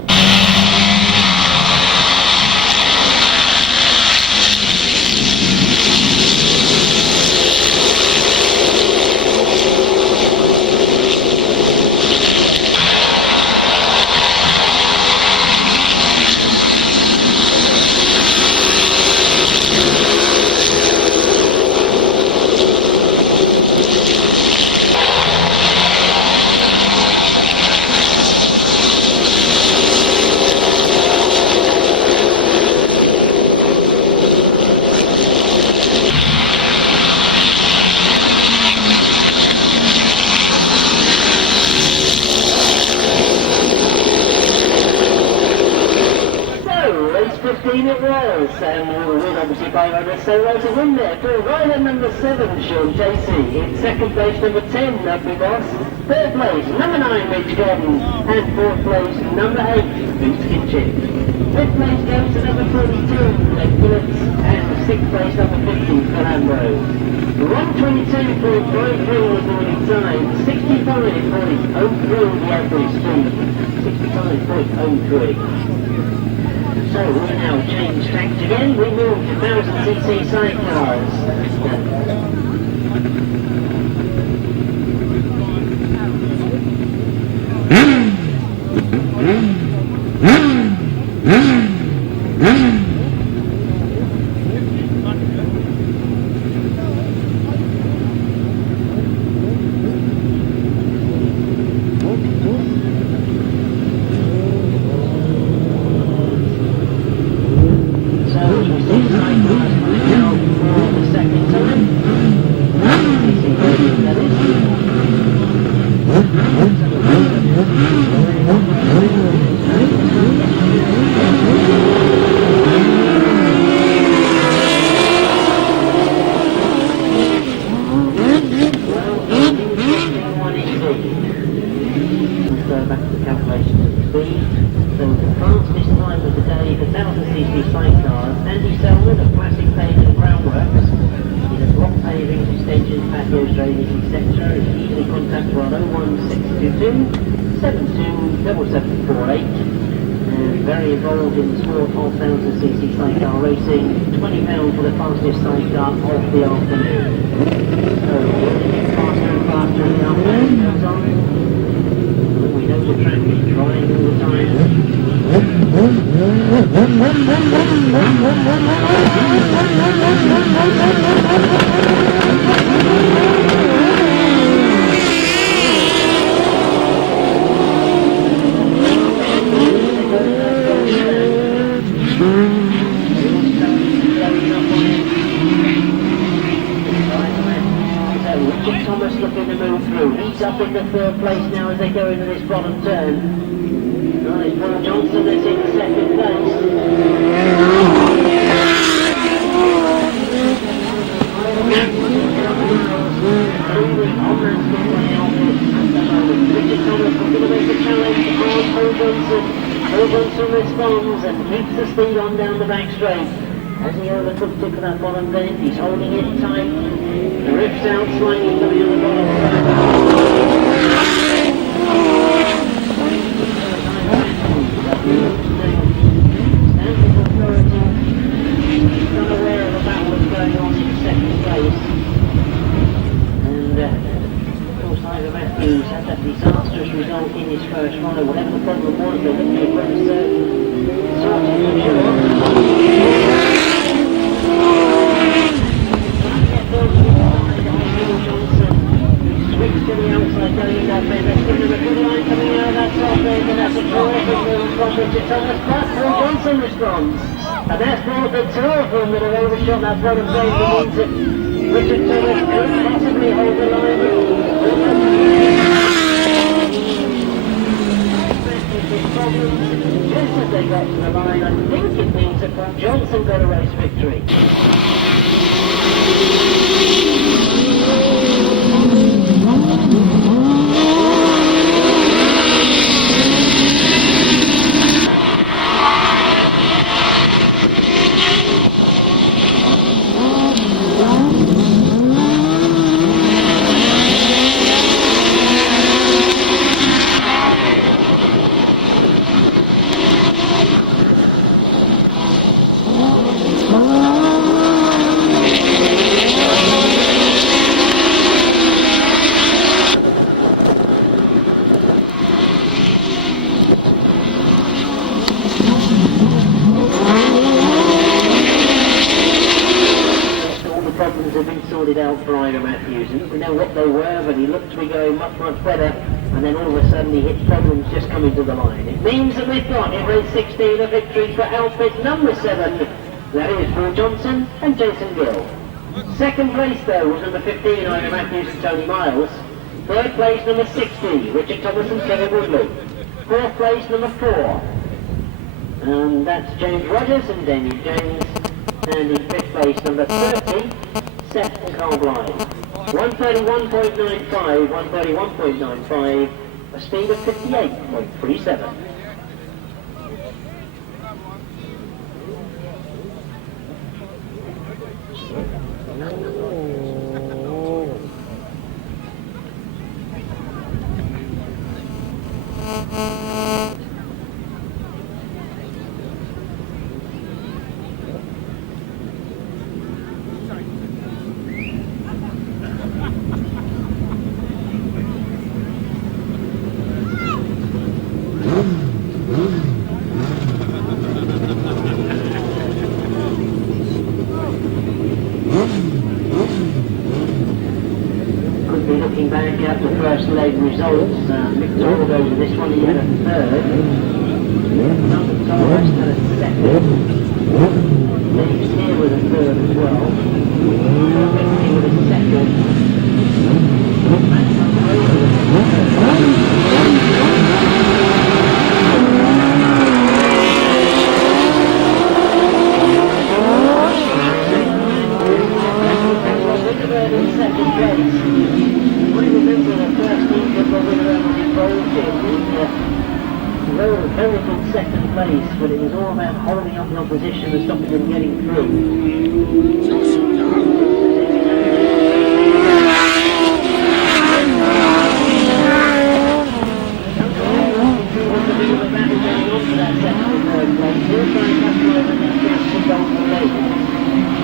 It was, and we were win obviously by over so to win there. For rider number 7, Sean Stacey. In second place, number 10, Lovely Boss. Third place, number 9, Maik Groen. And fourth place, number 8, Duth Champion. Fifth place goes to number 42, Leg Phillips. And sixth place, number 50, Fernando. 122.53 was the winning time. 65.03 the average speed. 65.03. So we now change tracks again. We move to 1000cc sidecars. Very involved in the sport of 1000cc sidecar racing, £20 for the fastest sidecar of the afternoon. So we'll get faster and faster as the afternoon goes on. We know the track is drying all the time. Thomas looking to move through. He's up in the third place now as they go into this bottom turn. Right, Paul Johnson that's in second place. Richard Thomas looking to make a challenge on Paul Johnson. Paul Johnson responds and keeps the speed on down the back straight. As he overtook it for that bottom bend, he's holding it tight. The rips out slightly coming on the bottom. Standing authority, he's unaware of the battle that's going on in second place. And of course Ivor Matthews had that disastrous result in his first ride. Whatever the problem was, they didn't make it sorted for sure. bit. Let's give him a good line coming out of that top end, and that's a terrific move from Richard Thomas. But Paul Johnson responds. And that's brought the two of them that have overshot that bottom plane. That means that Richard Thomas could possibly hold the line. Just as they got to the line, I think it means that Paul Johnson got a race victory. Out for Ivor Matthews, and we know what they were, but he looked to be going much better, and then all of a sudden he hit problems just coming to the line. It means that we've got in race 16 a victory for outfit number 7, that is Paul Johnson and Jason Gill. Second place though was number 15 Ivor Matthews and Tony Miles. Third place number 60 Richard Thomas and Kevin Woodley. Fourth place number 4, and that's James Rogers and Damien James, and in fifth place number 30 Seth and Carl Blythe. 131.95, 131.95, a speed of 58.37. Back at the first leg results, Mick Groen goes in this one, he had a third. Number Torres had a second. Dave's here with a third as well. Victory with a second. In second place. Remember the first team that was involved in, very good second place, but it was all about holding up the opposition and stopping them getting through.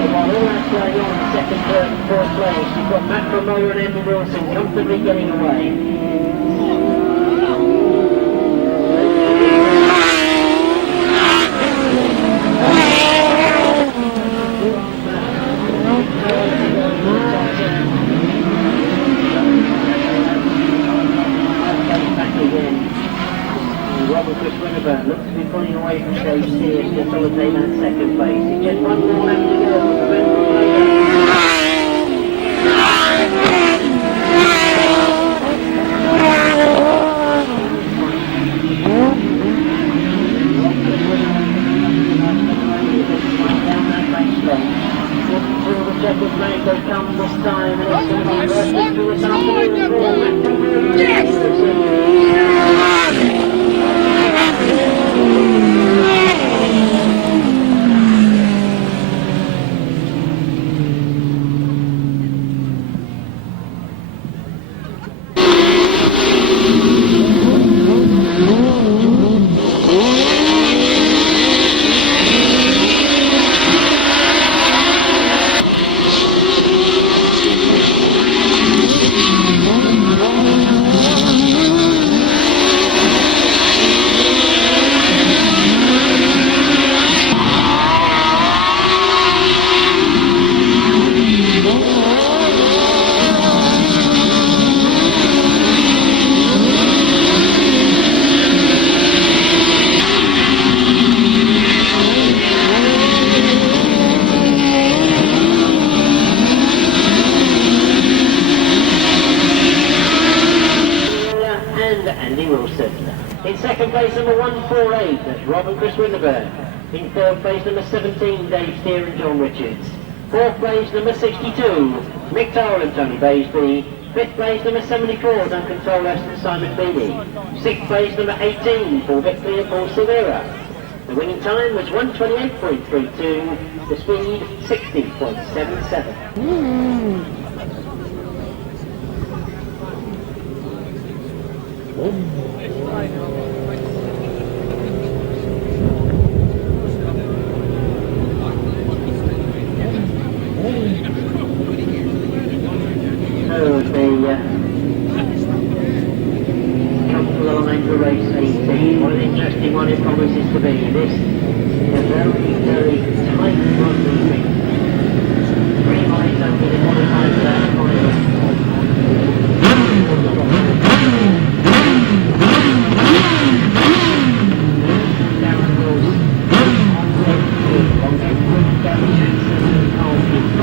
While all that's going on in second, third and fourth place, you've got Matt Fumarola and Andy Wilson comfortably getting away. Back again. Robert Winterburn looks to be pulling away from stage C to consolidate that second place. He's just one more lap to go. They come this time, and it's going to be working through this afternoon for place number 148, that's Rob and Chris Winterburn. In third place number 17, Dave Steer and John Richards. Fourth place number 62, Mick Tower and Tony Baisby. Fifth place number 74, Duncan Tolhurst and Simon Beattie. Sixth place number 18, Paul Bickley and Paul Silvera. The winning time was 128.32, the speed 60.77. Come to the line for race 18. What an interesting one it promises to be. This is a very, very tight run moving. 3 miles over the qualified for that final. Darren Wilson. Gary Jackson and Carl Keith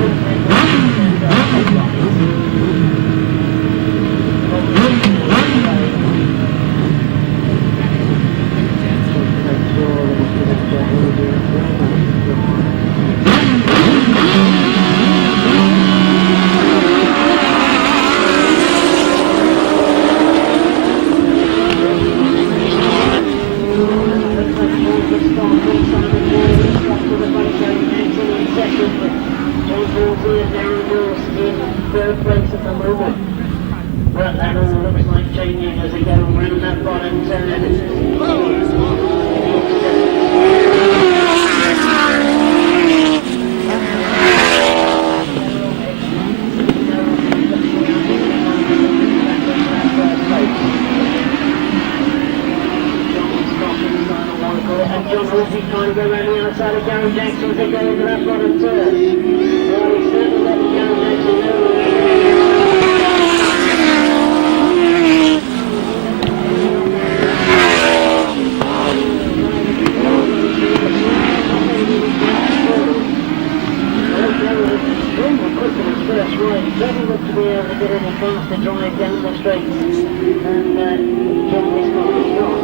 But that all looks like changing as they go around that bottom turn. And John Halsey trying to go around the outside of Gary Jackson as they go into that bottom turn. Well, he's certainly letting Gary Jackson know. First right, doesn't look to be able to get any faster drive down the straight, and John Hiscock is not.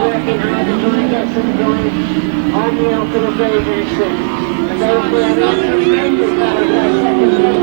Working hard to try and get some drive on the outfield very, very soon. And those who have been tremendous battle for second place.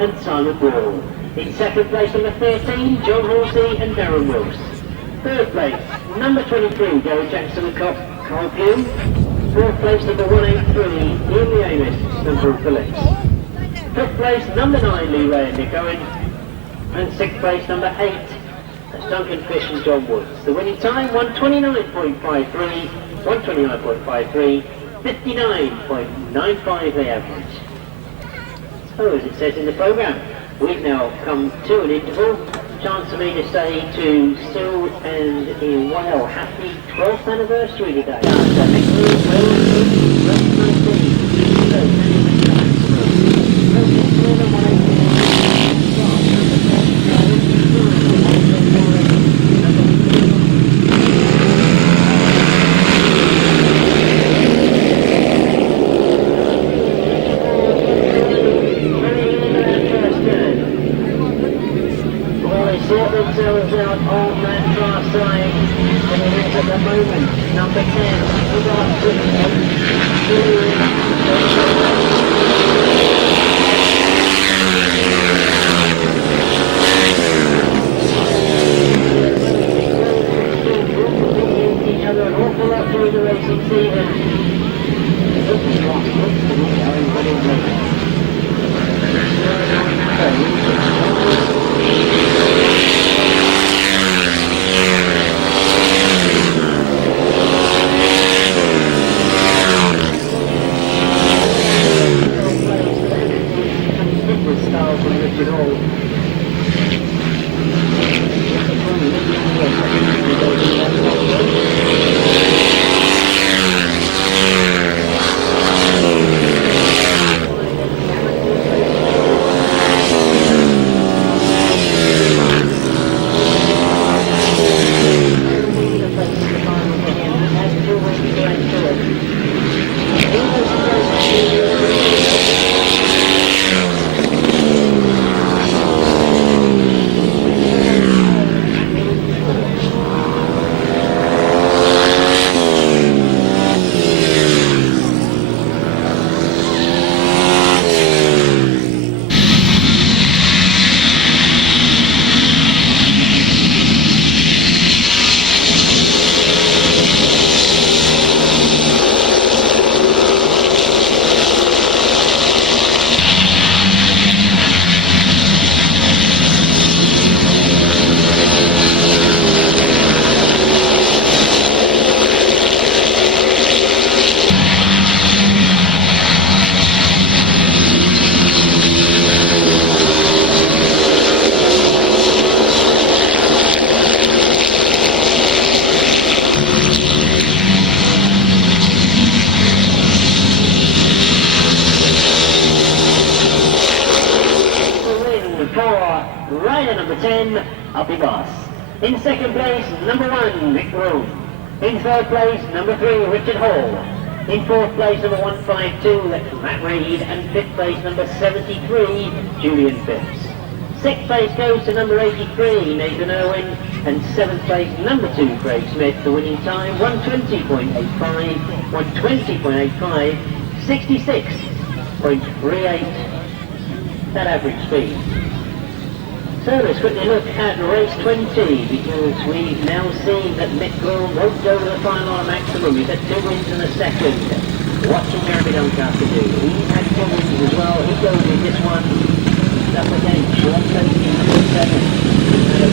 And Simon Ball. In second place number 13, John Halsey and Darren Wills. Third place, number 23, Gary Jackson and Carl Pugh. Fourth place, number 183, Ian Amos and Paul Phillips. Fifth place, number 9, Lee Ray and Nick Owen. And sixth place, number 8, that's Duncan Fish and John Woods. The winning time, 129.53, 59.95 the average. So as it says in the programme, we've now come to an interval. Chance for me to say to Sue and Well, happy 12th anniversary today. Sort themselves out on that far side, and it is at the moment number 10, In second place, number 1, Maik Groen. In third place, number 3, Richard Hall. In fourth place, number 152, that's Matt Reid. And fifth place, number 73, Julian Phipps. Sixth place goes to number 83, Nathan Irwin. And seventh place, number 2, Craig Smith. The winning time, 120.85, 120.85, 66.38, that average speed. So let's quickly look at race 20, because we've now seen that Maik Groen won't go to the final on maximum. He's had 2 wins in the second. Watching Jeremy Doncaster do. He's had 2 wins as well. He goes in this one. He's up again. Short taking number 7. He's had a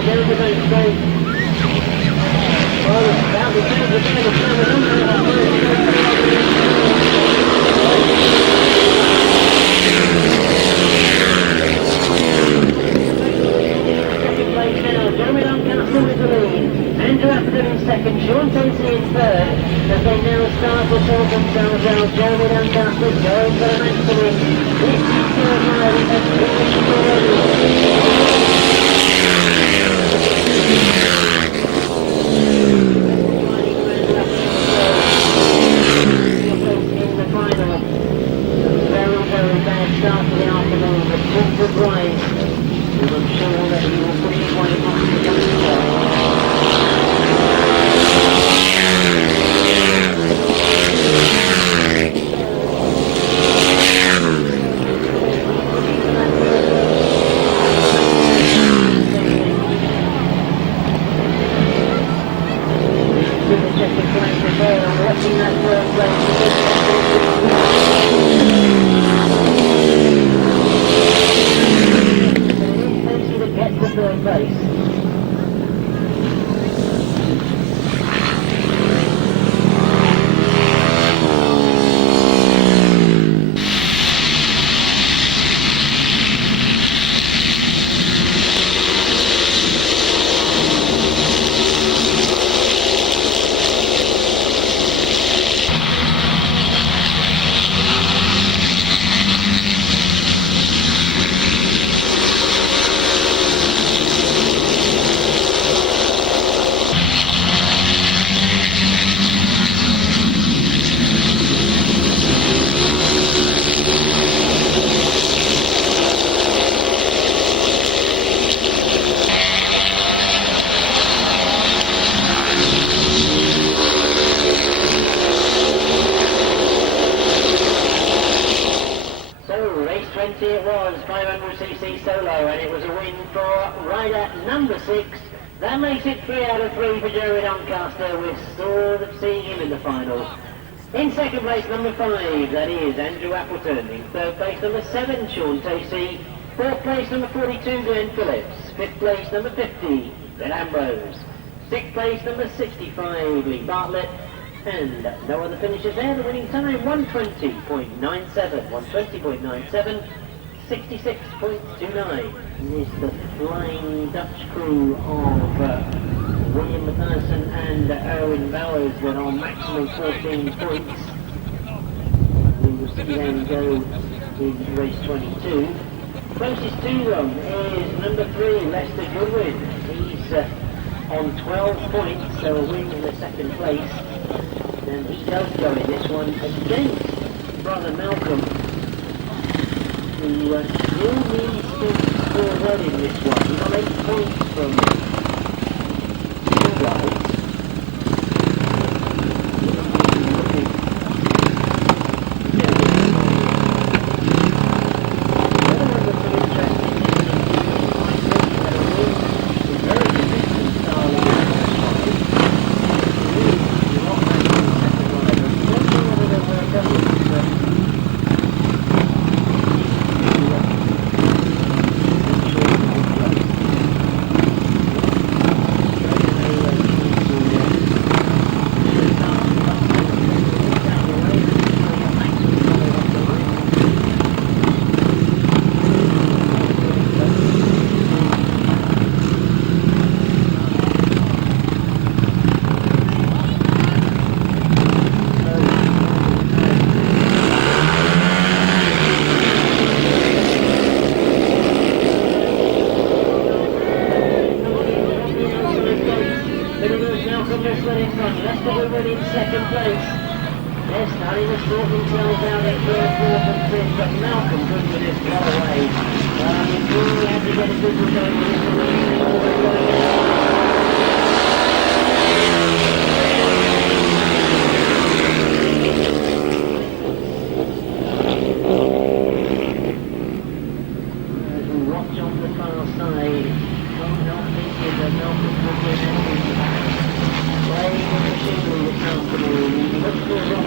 very good ride. for rider number 6. That makes it 3 out of 3 for Jeremy Doncaster. We're sort of seeing him in the final. In second place, number 5, that is Andrew Appleton. In third place, number 7, Sean Tacey. Fourth place, number 42, Glenn Phillips. Fifth place, number 50, Ben Ambrose. Sixth place, number 65, Lee Bartlett. And no other finishes there. The winning time, 120.97. 120.97. 66.29 is the Flying Dutch crew of William Matthijssen and Erwin Bowers that are maximum 14 points. We will see them go in race 22. Closest to them is number 3, Lester Goodwin. He's on 12 points, so a win in the second place. And he does go in this one against brother Malcolm, who still needs to score well in this one. He got 8 points from 2 rides. But Malcom Goodwin is well away. He really had to get a good result in this one. Watch on the far side. I'm not thinking that Malcom Goodwin has been playing the machinery this afternoon. He looks for a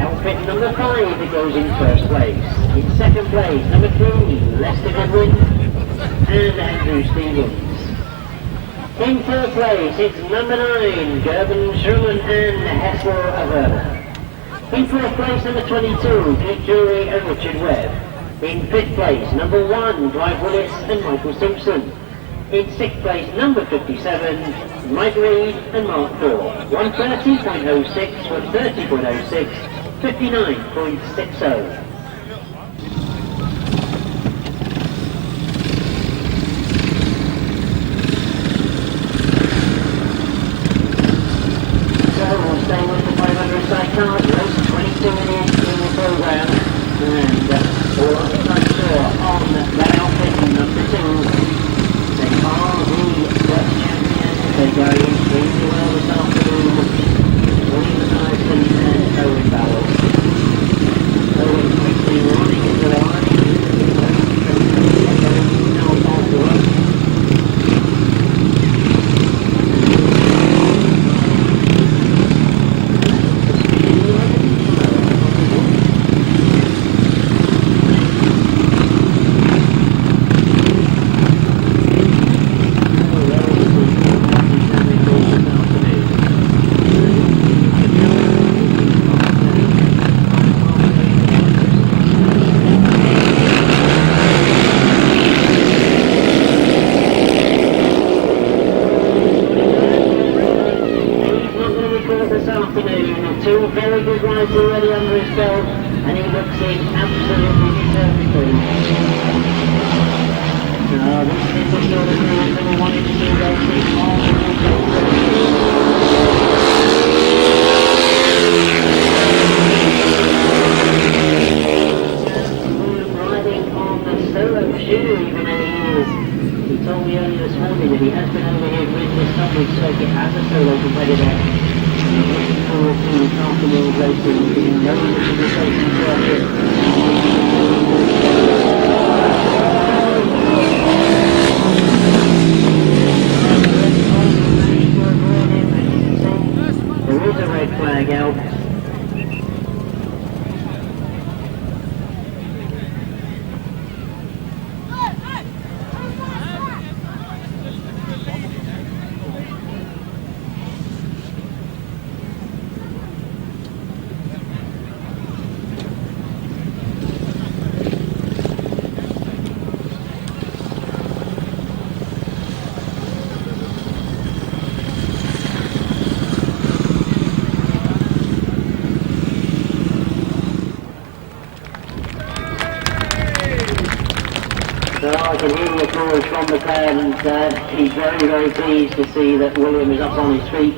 outfit number 5 that goes in first place. In second place, number 3, Lester Goodwin and Andrew Stevens. In third place, it's number 9, Gerben Sherman and Hessler Averna. In fourth place, number 22, Keith Drury and Richard Webb. In fifth place, number 1, Clive Willis and Michael Simpson. In sixth place, number 57, Mike Reed and Mark 4. 130.06, 130.06, 59.60. So I can hear the applause from the crowd, and he's very, very pleased to see that William is up on his feet.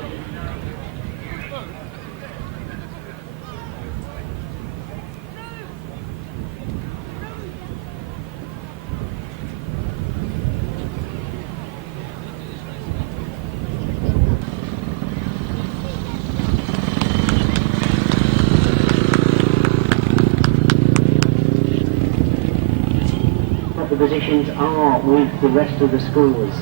Positions are with the rest of the scorers.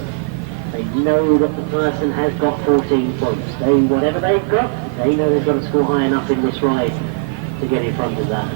They know that the person has got 14 points. Whatever they've got, they know they've got to score high enough in this ride to get in front of that.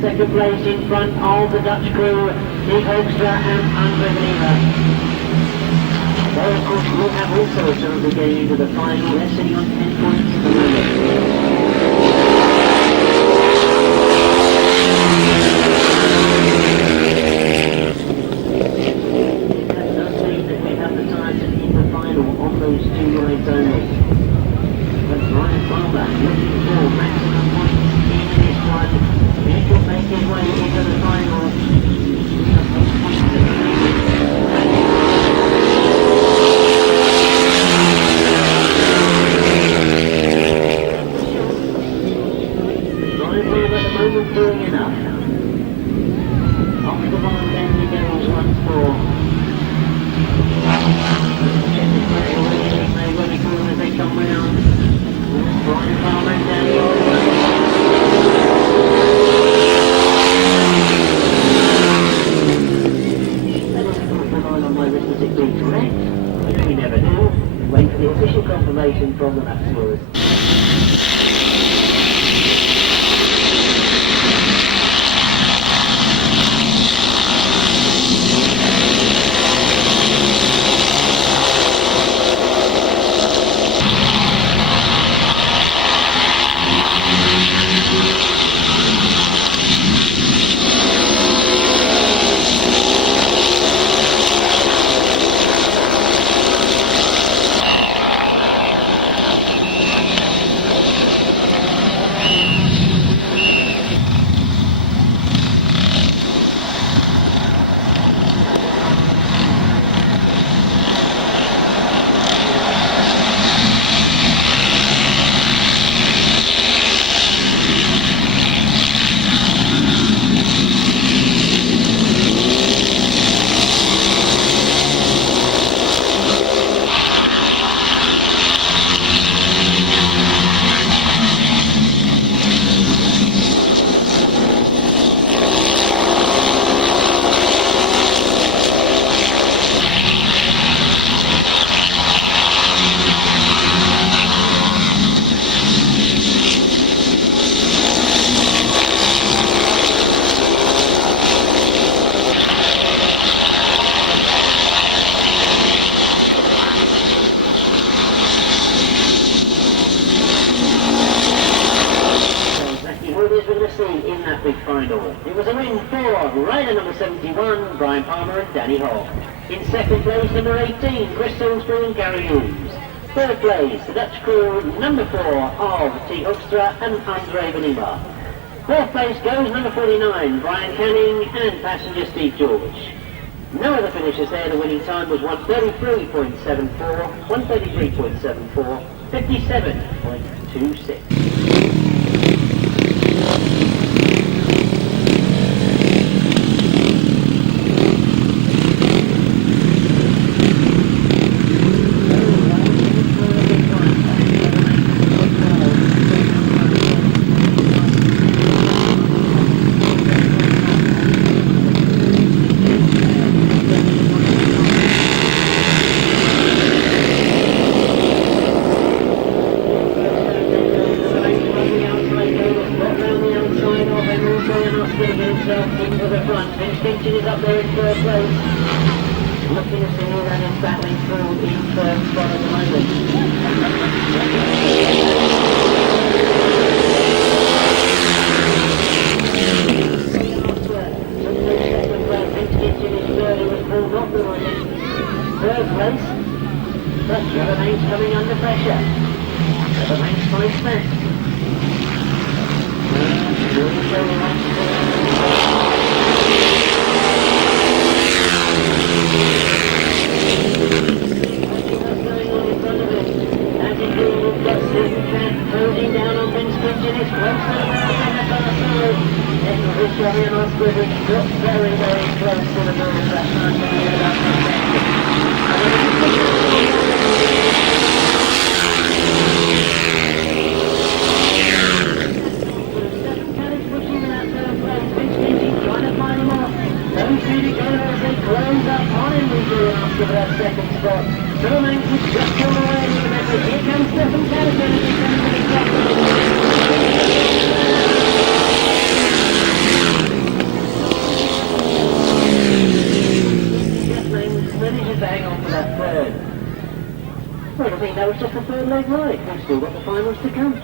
Second place in front of the Dutch crew, youngster and Nevill. They of course will have also a chance of getting into the final. They're sitting on 10 points at the moment. That does mean that we have the time to hit the final on those two rides only. But Ryan Farmer looking for maximum points in this one. He could make his way into the final. Rival at the moment doing enough. Off the line then he goes once more. Check the flag away, they will be cool as they come round. Brian Farmer and Danny correct? We never do. Wait for the official confirmation from the lap scorers. of rider number 71, Brian Palmer and Danny Hall. In second place, number 18, Chris Salisbury and Gary Humes. Third place, the Dutch crew, number 4 of T. Hoekstra and Andre Benima. Fourth place goes number 49, Brian Canning and passenger Steve George. No other finishers there. The winning time was 133.74, 133.74, 57.26. Well, I think that was just the third leg right. We've still got the finals to come.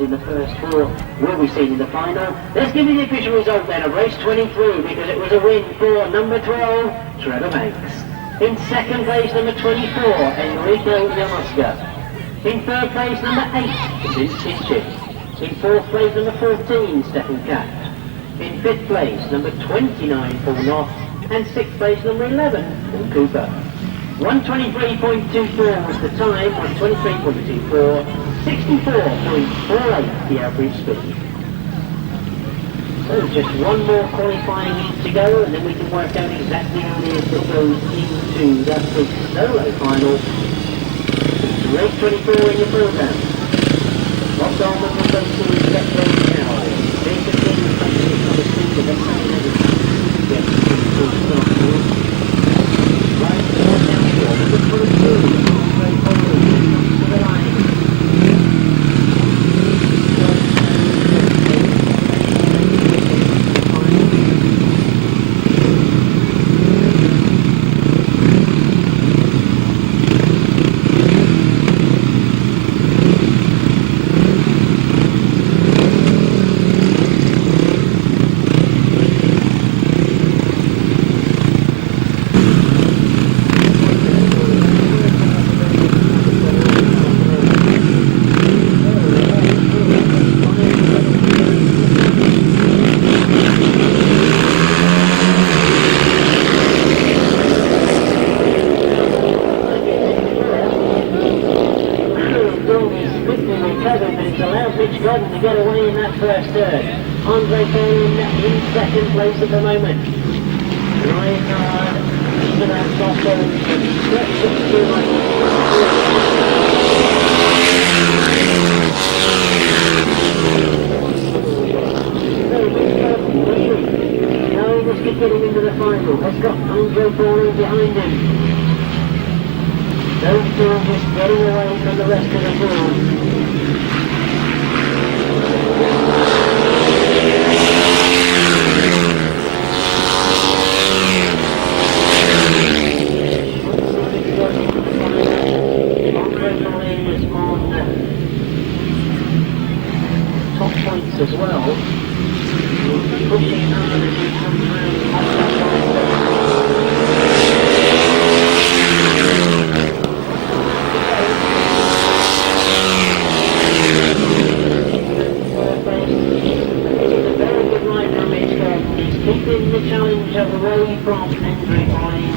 In the first four will be seen in the final. Let's give you the official result then of race 23, because it was a win for number 12, Trevor Banks. In second place, number 24, Enrico Yamasca. In third place, number 8, Vince Hitchin. In fourth place, number 14, Stephen Catt. In fifth place, number 29, Paul Knopf. And sixth place, number 11, Paul Cooper. 123.24 was the time, 123.24. 64.48 the average speed. So just one more qualifying heat to go, and then we can work out exactly how it is that goes into that big solo final. It's race 24 in the program. Rob Dolman will go to his get ready now. They continue practicing on the speed of the same get to the full start field. Right towards down here, number 22, Andre Foley, to the line. Andre Bowling in second place at the moment. Ryan Hard, even out Stockholm, stretched it too much. Now he must be getting into the final. Has got Andre Bowling behind him. Those two are just getting away from the rest of the field. Top points as well. Pushing hard as he comes round. Keeping the challenge away from Henry Boyne.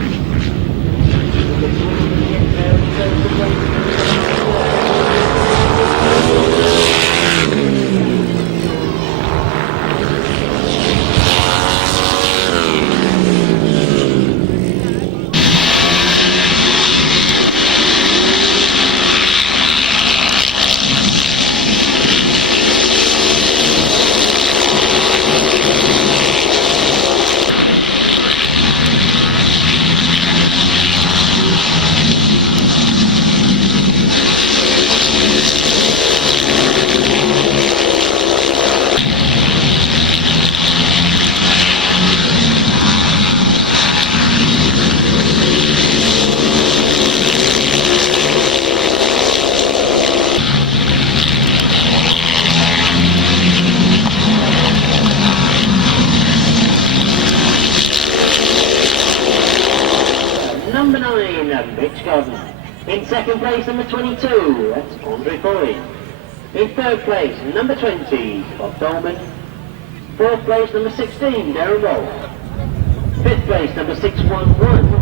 In second place, number 22, that's Andre Boyd. In third place, number 20, Bob Dolman. Fourth place, number 16, Darren Roll. Fifth place, number 611.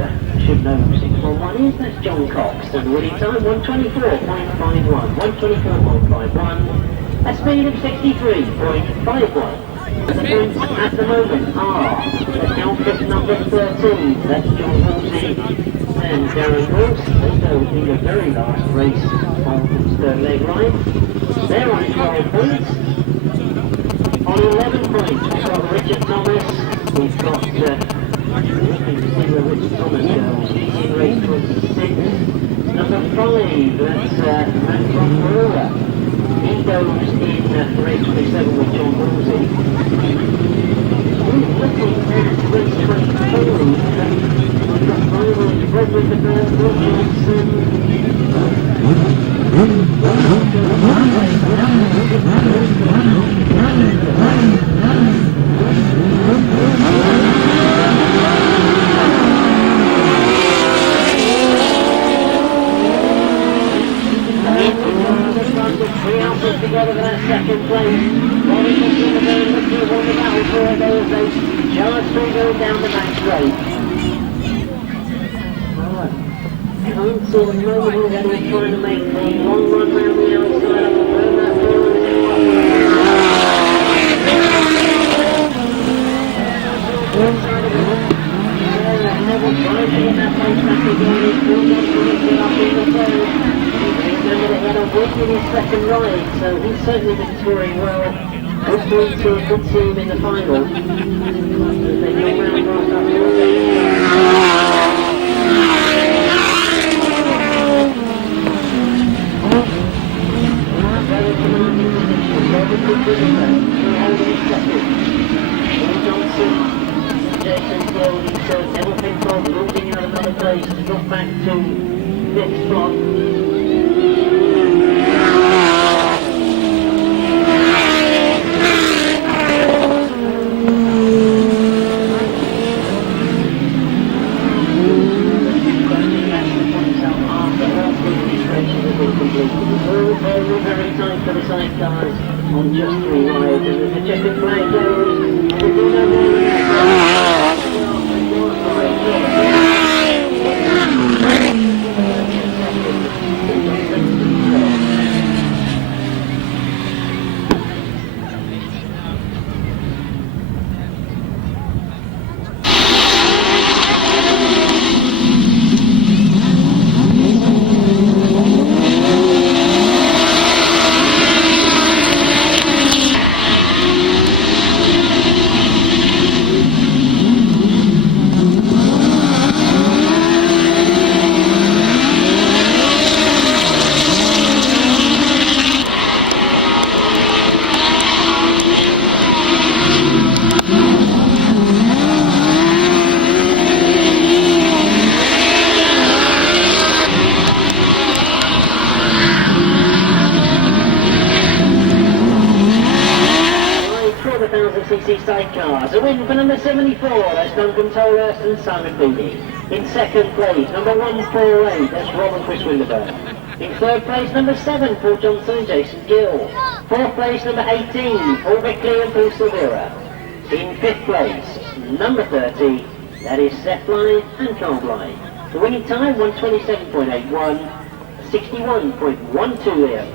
I should know who 611 is, that's John Cox. And winning time, 124.51. 124.51. A speed of 63.51. The points at the moment are Alfred number 13, that's John Halsey and Darren Ross. They go in the very last race on the third leg line. They're on 12 points. On 11 points we've got Richard Thomas. We've got, you can see where Richard Thomas goes. He's in race 26. Number 5, that's Fumarola. He goes in race 27 with John Halsey. Looking at race 24, we've got rivals Frederick the Bird, Will Johnson. Three outfits together for that second place. Robinson in the very looking won the battle for it. There was a charge through going down the back straight. Can't see the moment that he's trying to make the long run round the outside of the burn that forward. Nevill trying to get that place back again. He's still got to get up in the third. Remember that he had a win in his second ride, so he's certainly been touring well. Hopefully to a good team in the final. As they go round past that very commanding position. Very good Goodwin, holding second. Will Johnson, Jason Gold, Nevill Penfold losing out another place to drop back to fifth spot. Very tight for the sidecars on just 3 rides, and as the checkered flag goes, we'll do no more than that. RCC Sidecars. A win for number 74, that's Duncan Tolhurst and Simon Beattie. In second place, number 148, that's Rob and Chris Winterburn. In third place, number 7, Paul Johnson and Jason Gill. Fourth place, number 18, Paul Bickley and Paul Silvera. In fifth place, number 30, that is Seth Blythe and Carl Blythe. The winning time, 127.81, 61.12 there.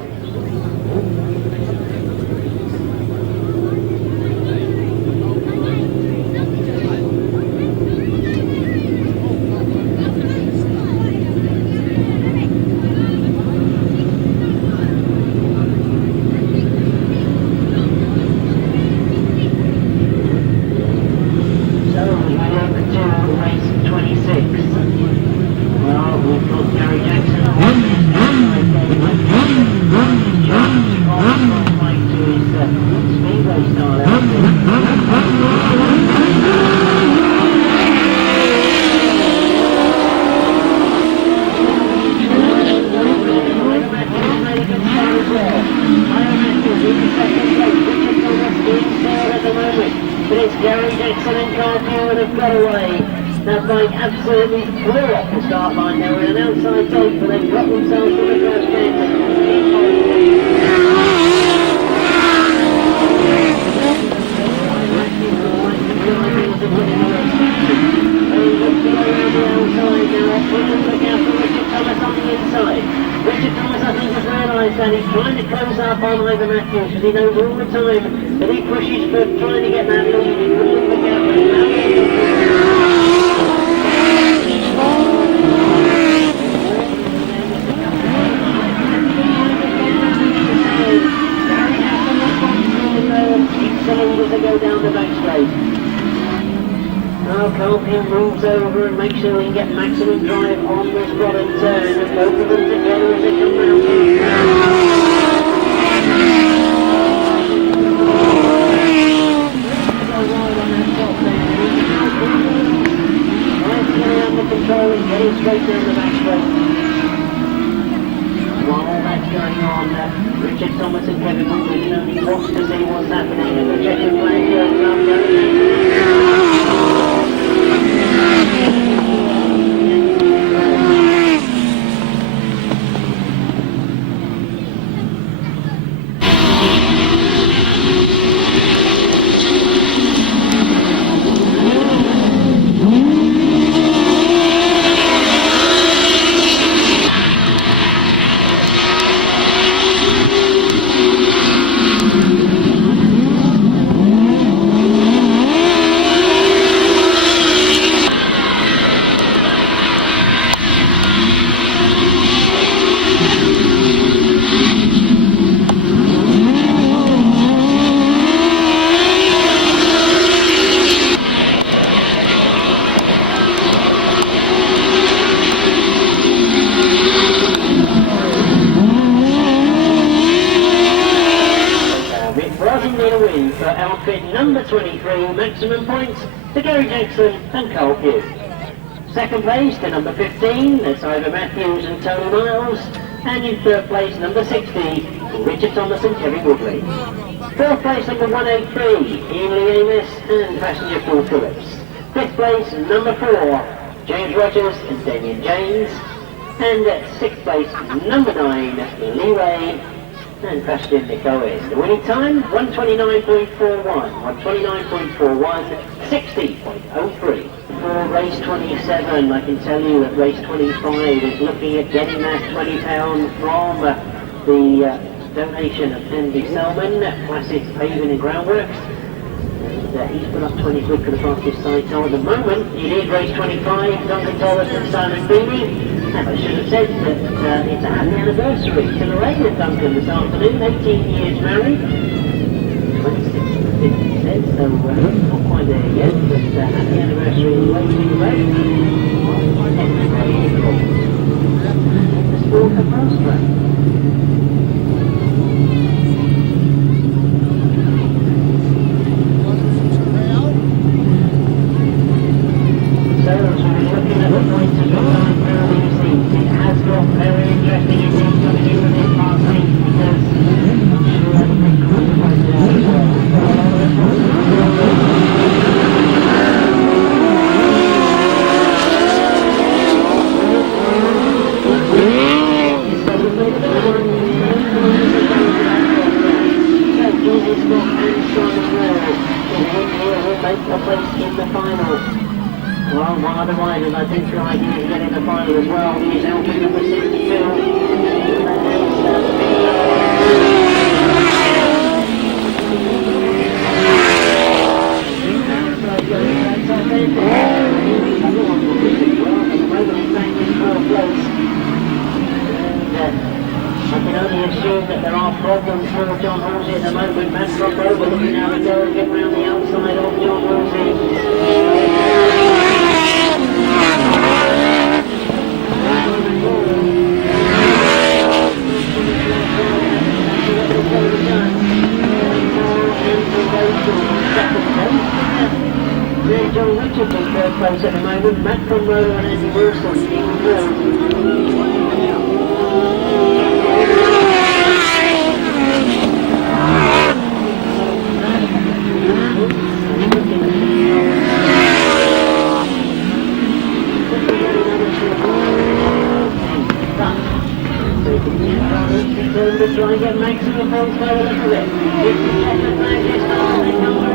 Absolutely flew off the start line. They were in an outside tape, but they got themselves to the first game. Richard Thomas, I think, has realised that he's trying to close up on Ivor Matthews because he knows all the time that he pushes for trying to get that lead. He pushes the gap. To go down the back straight. Now Collier moves over and makes sure he can get maximum drive on this bottom turn, and both of them together as they come round here. Under control and getting straight down the back straight. While all that's going on, Richard Thomas and Kevin Woodley can only watch to see what's happening in the checkered flag goes up. Number 23, maximum points to Gary Jackson and Carl Pugh. Second place to number 15, that's Ivor Matthews and Tony Miles. And in third place, number 60, Richard Thomas and Kevin Woodley. Fourth place, number 183, Ian Lee Amos and passenger Paul Phillips. Fifth place, number 4, James Rogers and Damien James. And at sixth place, number 9, Lee Ray and passenger Nick Owen. The winning time, 129.41, 60.03. For race 27, I can tell you that race 25 is looking at getting that £20 from the donation of Andy Selman, Classic Paving and Groundworks. And he's put up 20 quid for the fastest sidecar at the moment. It is race 25, Duncan Tolhurst and Simon Beattie. And I should have said that it's a happy anniversary to Lorraine and Duncan this afternoon, 18 years married. 26 said, so not quite there yet, but happy anniversary to Lorraine. The sport of Grasstrack. Very interesting indeed coming in with this last race because Hiscock and Simon Wall. The win here will make a place in the final. Well, one of the riders I think are ideal to get in the final as well. He is helping number 62. I can only assume that there are problems for John Halsey at the moment. Matt over looking how to go and get round the outside of John Halsey. John Richards in third place at the moment. Matt Fumarola and Andy Wilson in fourth. To try and get maximum points by the look of it. It's the second match, it's number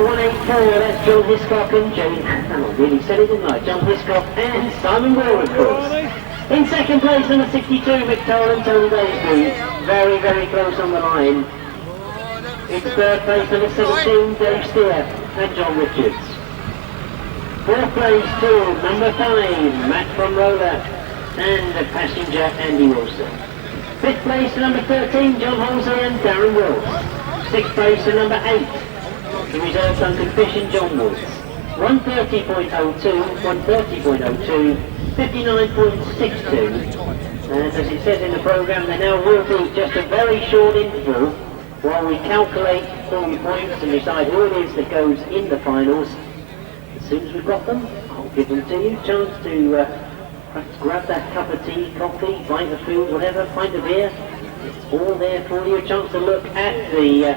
184, that's John Hiscock and I really said it, didn't I? John Hiscock and Simon Wall, of course. In second place, number 62, Mick Toll and Tony Daisby. Very, very close on the line. In third place, number 17, Dave Steer and John Richards. Fourth place, number 5, Matt Fumarola and passenger Andy Wilson. Fifth place, number 13, John Halsey and Darren Wills. Sixth place, number 8, the reserve Duncan Fish and John Woods. 130.02, 130.02, 59.62. And as it says in the programme, there now will be just a very short interval while we calculate all the points and decide who it is that goes in the finals. As soon as we've got them, I'll give them to you. Chance to perhaps grab that cup of tea, coffee, bite of food, whatever, pint of beer. It's all there for you. A chance to look at the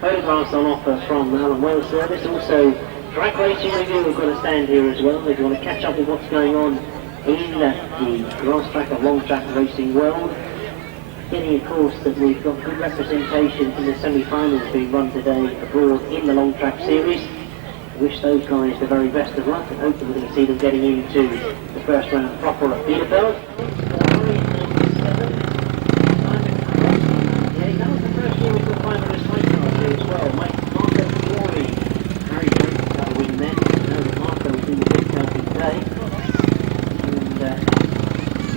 photographs on offer from the Alan Wales service. Also, track racing review, we've got a stand here as well if you want to catch up with what's going on in the Grasstrack of long track racing world. Getting, of course, that we've got good representation in the semi-finals being run today abroad in the long track series. I wish those guys the very best of luck and hope that we're going to see them getting into the first round proper at Bielefeld. Yeah, that was the first year we got 500 Sidecars here as well. Malcom Goodwin, Harry Jones got a win then. I know that Marco was in the big county today. And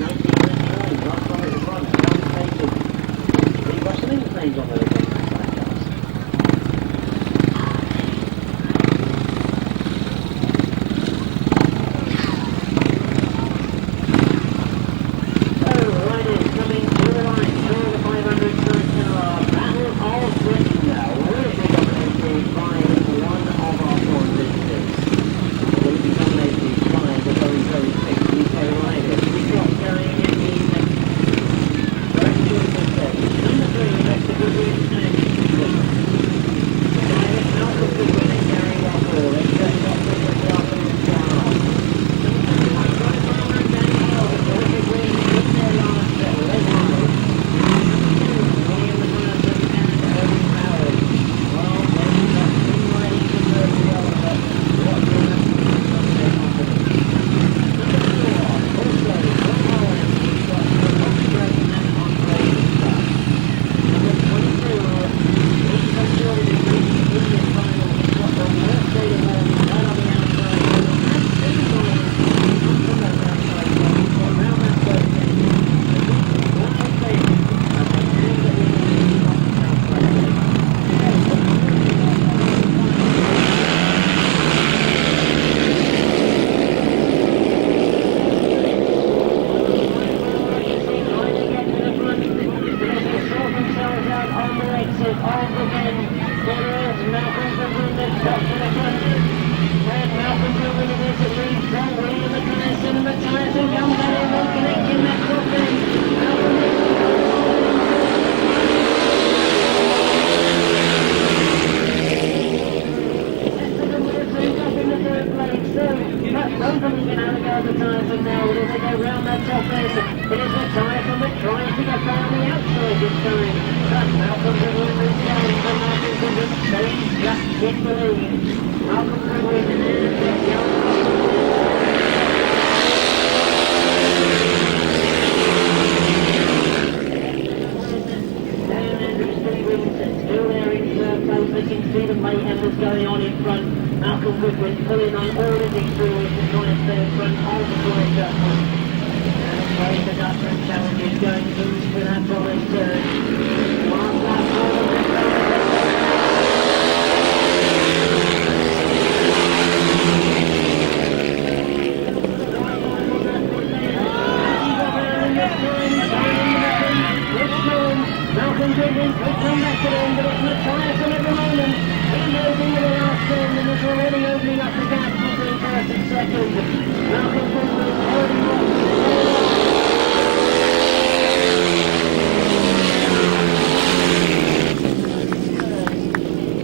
1999, last time it was run, what's the names on there again? again. There is Malcom Goodwin that's got to the front. And Malcom Goodwin is the lead from William Matthijssen, and Matthijssen comes out and connecting that top end. Both of them can have a go at the Matthijssen now, as they go round that top end. It is Matthijssen that tries to get down the outside this time. But Malcom Goodwin is down, and Malcom Goodwin stays just in the lead. Malcom Goodwin and still there in third place. They can see the mayhem that's going on in front. Malcom Goodwin pulling on all his experience to try and stay in front of the Cornish Dutchman. And away the Dutchman challenges going loose for that bonus turn. One lap Malcom Goodwin could come back to them, but it's Matthijssen at the moment. He goes into the last turn and is already opening up the gap between first and second. Malcom Goodwin already lost.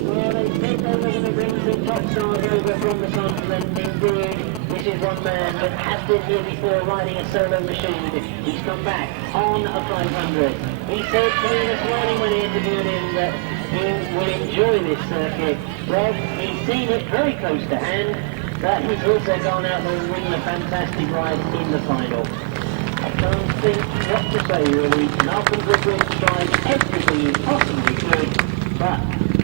Well, they said they were going to bring some top stars over from the continent. Indeed, this is one man that has been here before riding a solo machine. He's come back on a 500. He said to me this morning when he interviewed him that he will enjoy this circuit. Well, he's seen it very close to hand, but he's also gone out there and winning a fantastic ride in the final. I can't think what to say really. Malcom Goodwin tried everything he possibly could, but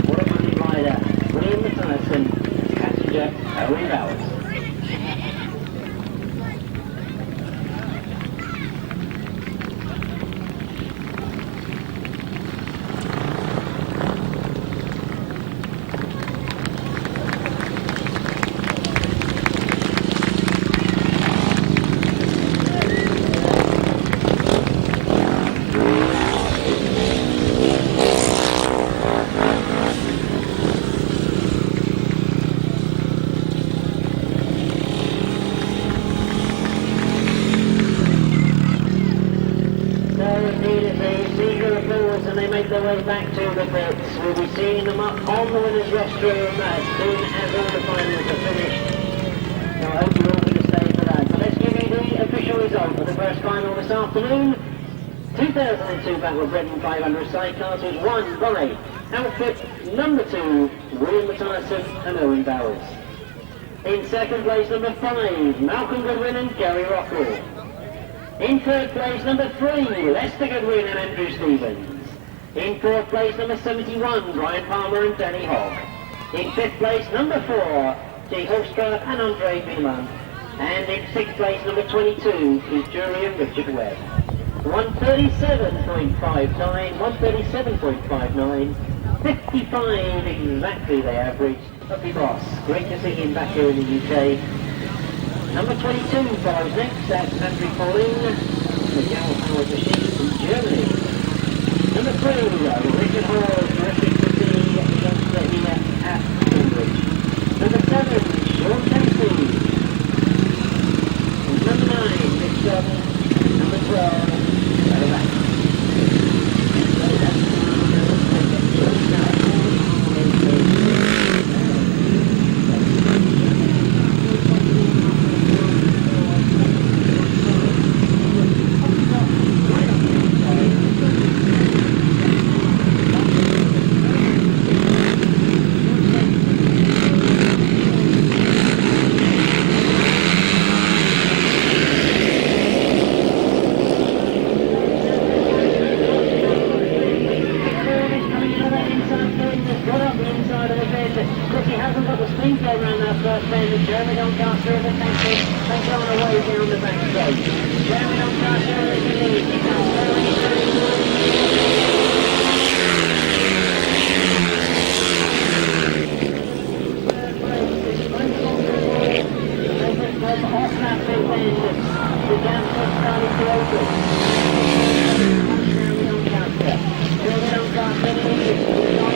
what a brilliant rider. William Matthijssen, passenger Owen Bowers. Their way back to the pits. We'll be seeing them up on the winner's rostrum as soon as all the finals are finished. So I hope you're all going to stay for that. So let's give you the official result for the first final this afternoon. 2002 Battle of Britain 500 Sidecars was won by outfit number 2, William Matthijssen and Owen Bowers. In second place, number 5, Malcom Goodwin and Gary Rockwell. In third place, number 3, Lester Goodwin and Andrew Stevens. In fourth place, number 71, Brian Palmer and Danny Hogg. In fifth place, number 4, Jay Holstra and Andre Beeman. And in sixth place, number 22, Keith Drury and Richard Webb. 137.59, 137.59, 55 exactly they averaged. Lovely boss, great to see him back here in the UK. Number 22 follows next, that's Andrew Pauline, the Gal Powered Machine from Germany. Number 3, Richard Hall, terrific to see youngster here at Cambridge. Number 7, Sean Casey. And number 9, Nick Jordan. Number 12, Sarah Back. Jeremy Doncaster in the tanker and going away down the backstage. Jeremy Doncaster is the lead. He comes very off that big end, the gap was starting to open. Jeremy Doncaster leads.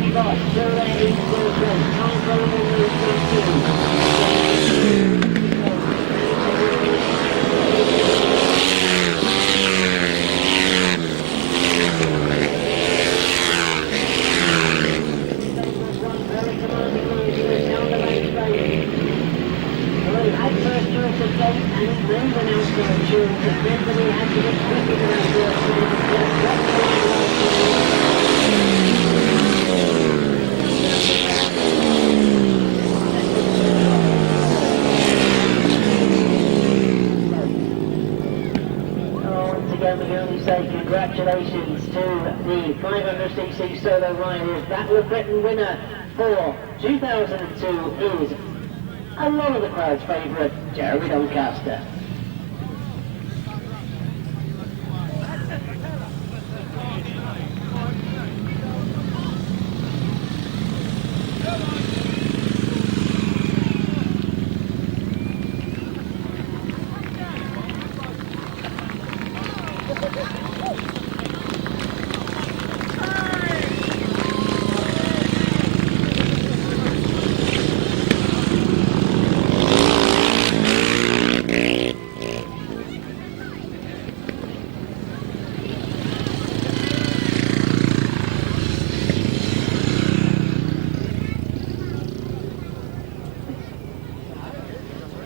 Happy Boss, still there in third place. Can't go in congratulations to the 500cc solo riders. Battle of Britain winner for 2002 is a lot of the crowd's favourite, Jeremy Doncaster.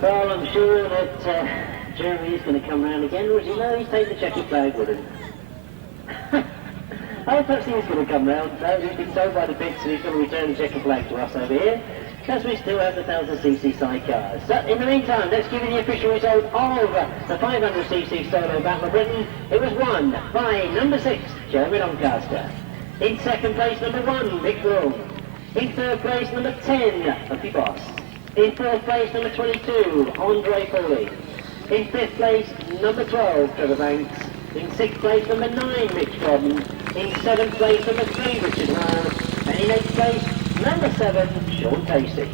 Well, I'm sure that Jeremy is going to come round again, or as you know, he's taken the checkered flag with him. I perhaps he's going to come round, so he's been told by the pits that he's going to return the checkered flag to us over here, because we still have the 1000cc sidecars. So, in the meantime, let's give you the official result of the 500cc solo Battle of Britain. It was won by number 6, Jeremy Doncaster. In second place, number 1, Maik Groen. In third place, number 10, Happy Boss. In fourth place, number 22, Andre Foley. In fifth place, number 12, Trevor Banks. In sixth place, number 9, Mitch Godden. In seventh place, number 3, Richard Hall. And in eighth place, number 7, Sean Casey.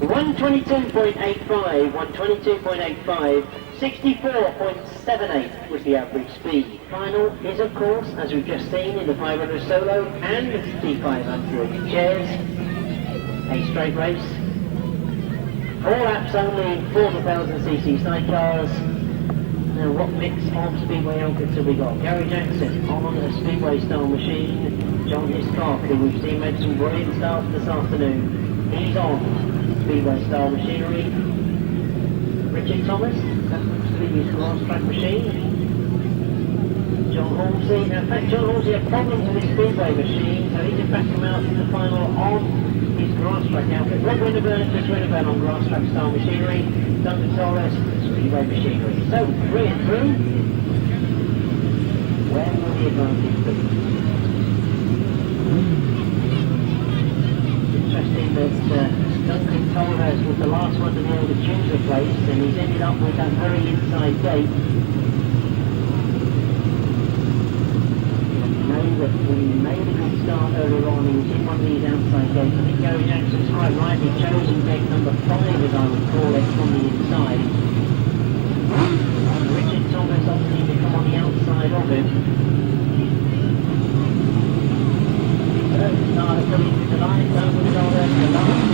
122.85, 122.85, 64.78 was the average speed. Final is, of course, as we've just seen in the 500 solo and the 500 chairs, a straight race. 4 laps only in 40,000cc sidecars. Now, what mix of speedway outfits have we got? Gary Jackson on a speedway style machine. John Hiscock, who we've seen made some brilliant starts this afternoon. He's on speedway style machinery. Richard Thomas, that looks to be his Grasstrack machine. John Halsey. Now, in fact, John Halsey had problems with his speedway machine, so he's in fact come out in the final on his Grasstrack outfit. Rob Winterburn, Chris Winterburn on Grasstrack style machinery. Duncan Torres, speedway machinery. So, 3 and through. Where will the advantage be? Interesting that Duncan Torres was the last one to be able to choose a place, and he's ended up with that very inside gate. That we made a good start earlier on. He was in one of these outside gates. I think Gary Jackson's quite rightly chosen gate number 5, as I would call it, from the inside. Richard Thomas obviously to come on the outside of him. Started coming to the line, so we'll go there to the line.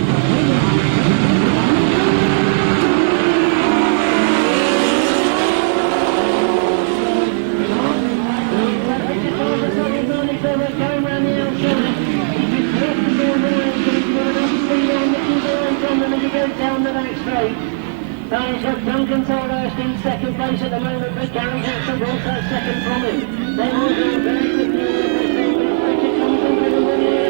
Down the back straight. He's got Duncan Torhurst in second place at the moment, but Gary Jackson will take second from him. They will go very quickly with this thing, but Richard comes in with a winner.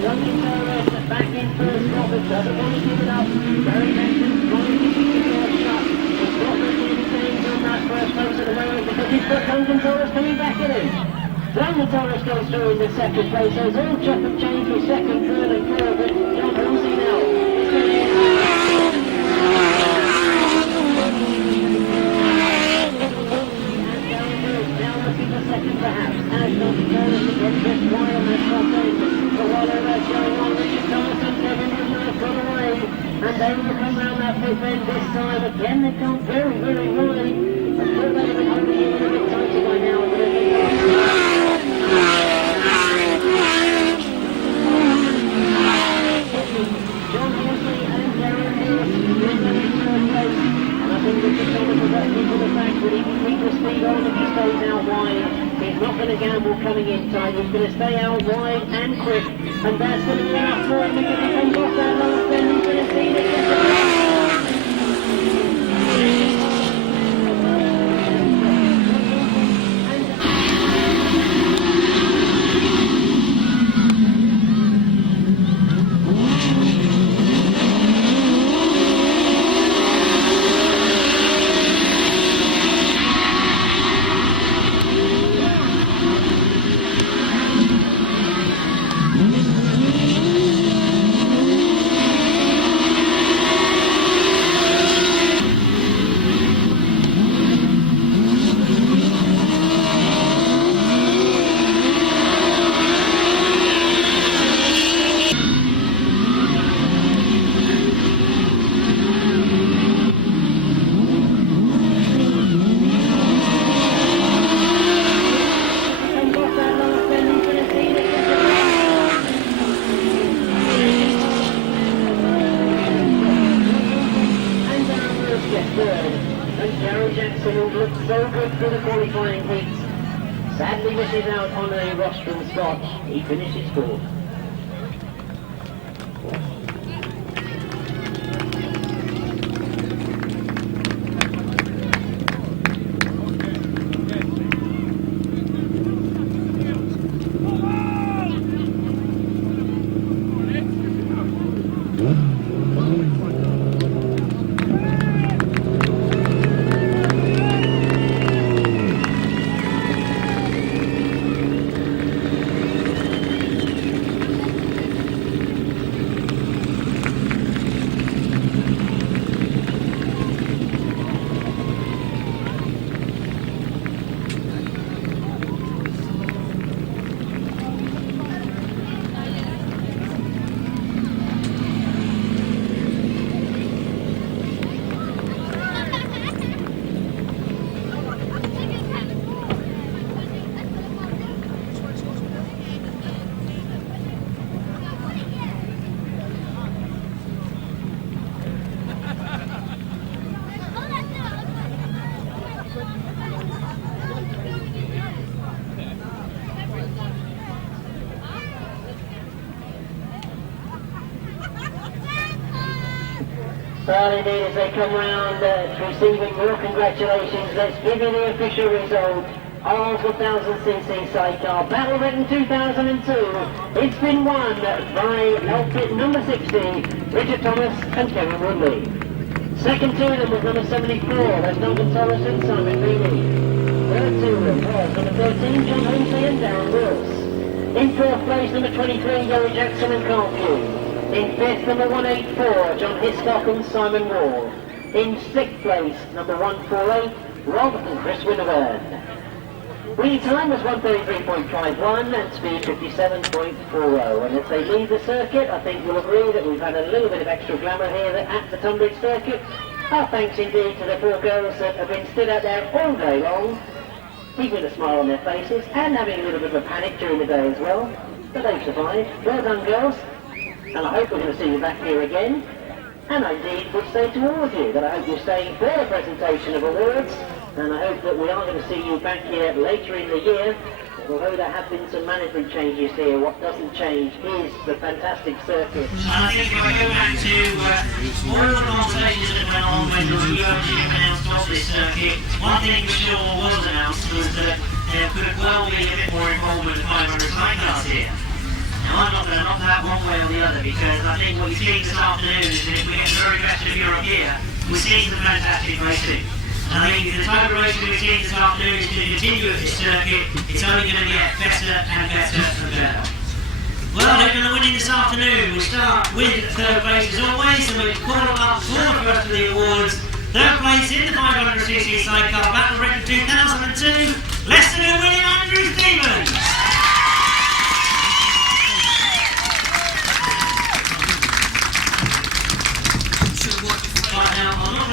Duncan Torhurst back in first, Robert doesn't want to give it up. Gary Jackson's trying to keep the door shut. He's got the things on that first place at the moment because he's got Duncan Torhurst coming back at him. Duncan Torhurst goes through in the second place, so it's all chop and change with second, third and fourth, but John Halsey now is going to and now looking for second perhaps, as Duncan Torhurst gets just wide on that top end. But whatever that's going on, Richard Thomas and Kevin Woodley got away, and they will come round that pit bend this time. Again, they've gone very, very wide. I thought they would be holding in a bit tighter by now, but lead on if he stays out wide. He's not going to gamble coming in tight. He's going to stay out wide and quick. And that's going to be enough for him because he comes off that last bend. He's going to see that sadly misses out on a rostrum spot. He finishes fourth. Well, indeed, as they come round receiving your congratulations, let's give you the official result of the 1000cc sidecar battle written 2002. It's been won by outfit number 60, Richard Thomas and Kevin Woodley. Second to them was number 74, that's Duncan Torres and Simon Beanie. Third to them was number 13, John Halsey and Darren Wills. In fourth place, number 23, Gary Jackson and Carl Pugh. In fifth, number 184, John Hiscock and Simon Wall. In sixth place, number 148, Rob and Chris Winterburn. Winning time was 1:33.51 and speed 57.40. And as they leave the circuit, I think you'll agree that we've had a little bit of extra glamour here at the Tunbridge circuit. Our thanks indeed to the four girls that have been stood out there all day long, keeping a smile on their faces and having a little bit of a panic during the day as well. But they've survived. Well done, girls. And I hope we're going to see you back here again. And I indeed would say to all of you that I hope you're staying for the presentation of awards. And I hope that we are going to see you back here later in the year. Although there have been some management changes here, what doesn't change is the fantastic circuit. And I think if I go back to all the conversations that went on when the UFC announced off this circuit, one thing for sure was announced was that there could well be a bit more involvement of 500 sidecars here. Now I'm not going to knock that one way or the other, because I think what you're seeing this afternoon is that if we get the very best of Europe here, we're seeing some fantastic racing. And I think if the type of racing we're seeing this afternoon is going to continue at this circuit, it's only going to get better and better and better. Well, looking at winning this afternoon, we start with third place as always, and we'll call up for the first of the awards. Third place in the 500cc sidecar battle written 2002, Leicester winning Andrew Stevens.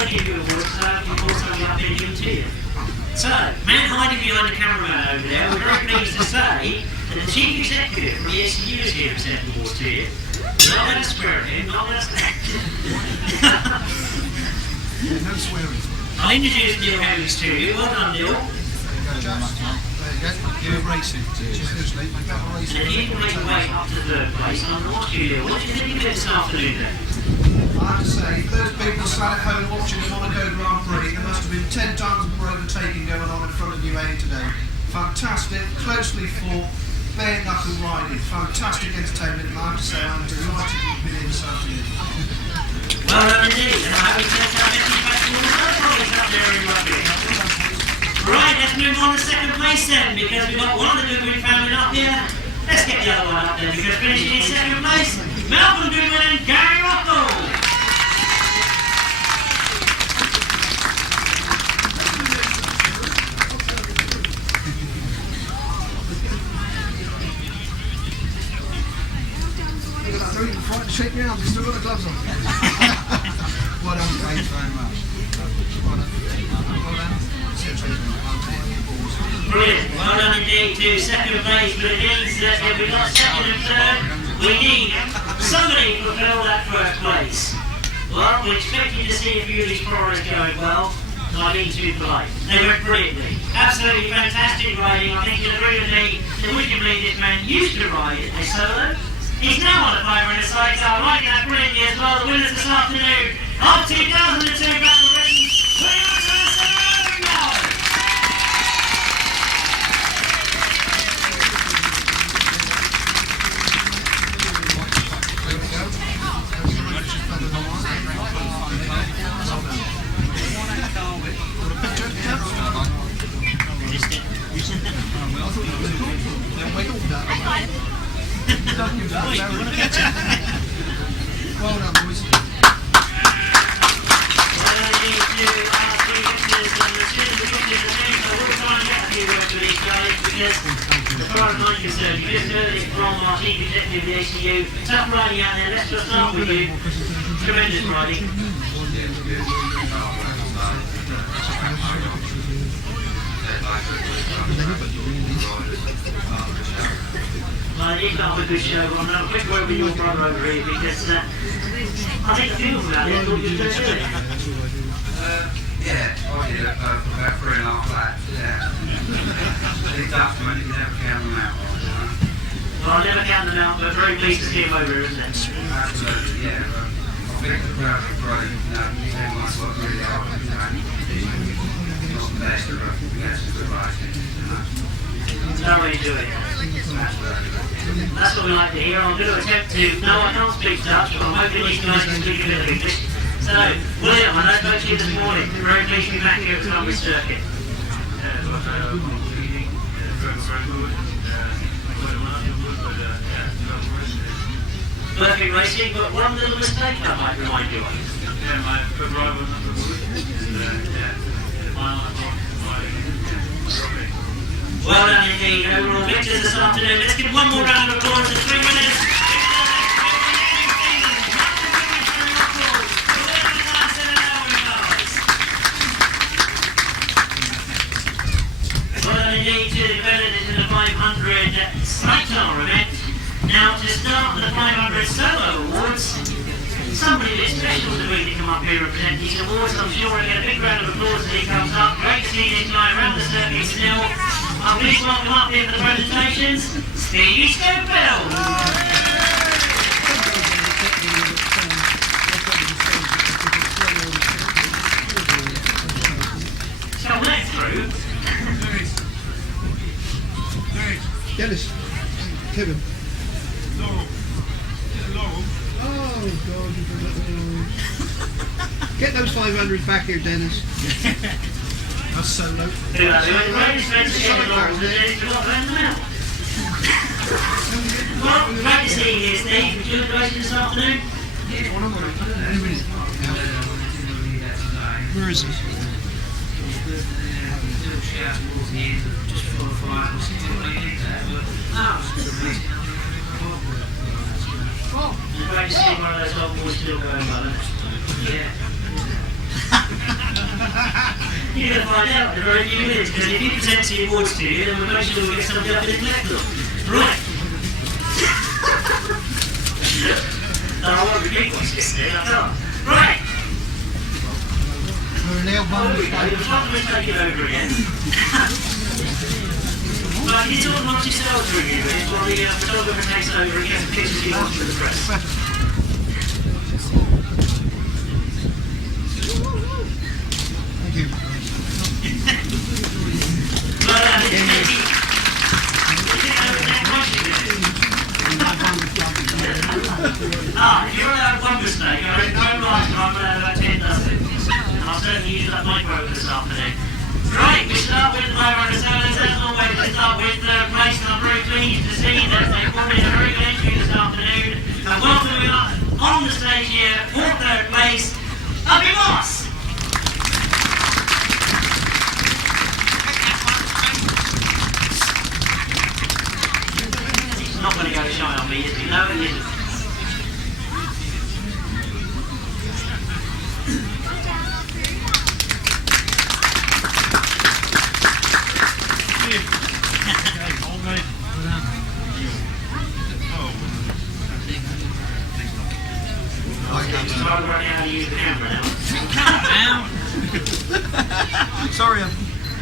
Give you awards, so you've also got a video to you. So, man hiding behind the cameraman over there, we're very pleased to say that the chief executive from the SCU is here to present the award to you. Not going to swear at him, not going to no swearing. I'll introduce Neil Howes to you. Well done, Neil. You're racing. Cheers, Lee. And you can make your way up to third place. And I'm going to watch you do. What do you think of it this afternoon then? I have to say, for those people sat at home watching the Monaco Grand Prix, there must have been 10 times more overtaking going on in front of you today. Fantastic, closely fought, bare knuckle riding, fantastic entertainment, and I have to say I'm delighted you've been in this afternoon. Well done indeed, and I hope you take our message back to all the other colleagues up there in rugby. Right, let's move on to second place then, because we've got one of the Goodwin family up here. Let's get the other one up there, because finishing in second place, Malcom Goodwin and Gary Rockall. Don't even frightened to shake your arms, you've still got the gloves on. Well done, thanks very much. Well done. Brilliant, well done indeed to second place, but it means that if we got second and third, we need somebody to fulfill that first place. Well, we're expecting to see a few of these priors going well, so I mean to be polite. They went brilliantly. Absolutely fantastic riding. I think you'll agree with me that we can believe this man used to ride a solo. He's now on a 500 sidecar, riding that brilliantly as well. The winners this afternoon of 2002 Battle Race, Well done, boys. As far as I'm concerned, you just heard it from our chief executive of the ACU. Tough riding out there, let's just start with you. Tremendous riding. Well, it's not a good show. I'm going to have a quick word with your brother over here because I think the people about it thought you were doing it. Yeah, I did it for about 3.5 laps, yeah. It's tough, man, you can never count them out. Well, I'll never count them out, but very pleased to see him over here, isn't it? Absolutely, yeah. I think the crowd was great, you know, everyone's worked really hard, you know. Not the best, but we had some good racing, you know. That's how we do it. That's what we like to hear. I'm going to attempt to... No, I can't speak Dutch, but I'm hoping these guys can speak a bit of English. So, William, I spoke to you this morning. Very pleased to be back here at the Collier Circuit. Perfect racing, but one little mistake I might remind you of. Yeah, my good driver number Well done indeed, overall victors this afternoon. Let's give one more round of applause to the three winners. Well done indeed to the competitors in the 500 sidecar event. Now to start the 500 solo awards, somebody a bit special to me to come up here and present these awards. I'm sure we'll get a big round of applause as he comes up. Great to see this guy around the circuit still. I'm pleased to welcome up here for the presentations, Stevie Schofield. Shall we through? Dennis. Kevin. Oh, God. Get those 500 back here, Dennis. That's so low. Well, great to see you here, Steve. Would you like to race this afternoon? Where is he? Great to see one of those old boys still going well, isn't it? Yeah. You're going to find out in a very few minutes, because if he presents the awards to you, then we'll make sure we'll get somebody up in the collector. Right. No, I won't repeat what's just there, I can't. Right. We're now one You're trying to take it over again. Right, it's all amongst yourselves for you, while the photographer takes over and gets the pictures he wants for the press. Thank you. If you're allowed one mistake, I mean, no right, I'm allowed about 10 dozen. And I'll certainly use that Maik Groen this afternoon. Right, we start with the Ivor Matthews. As always, we start with place, and I'm very pleased to see that they've brought in a very good entry this afternoon. And welcoming up on the stage here for third place, Ivor Matthews. It's not going to go to shine on me, is it? No, it isn't. Sorry,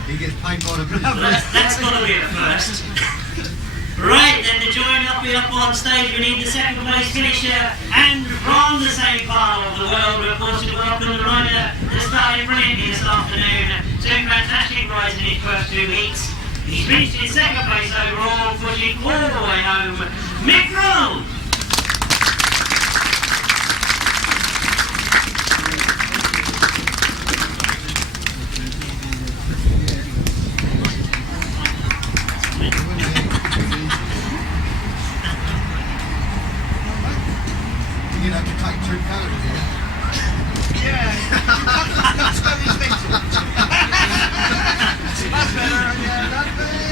he gets paid by the That's got to be a first. Right, then to join up on stage, we need the second place finisher, and from the same part of the world, we're forced to welcome the rider that started brilliantly this afternoon. Two fantastic rides in his first two heats. He's finished in second place overall, pushing all the way home, Maik Groen. You know, to take 2 calories here. Yeah. That's what he's thinking. That's better. Yeah, that's better.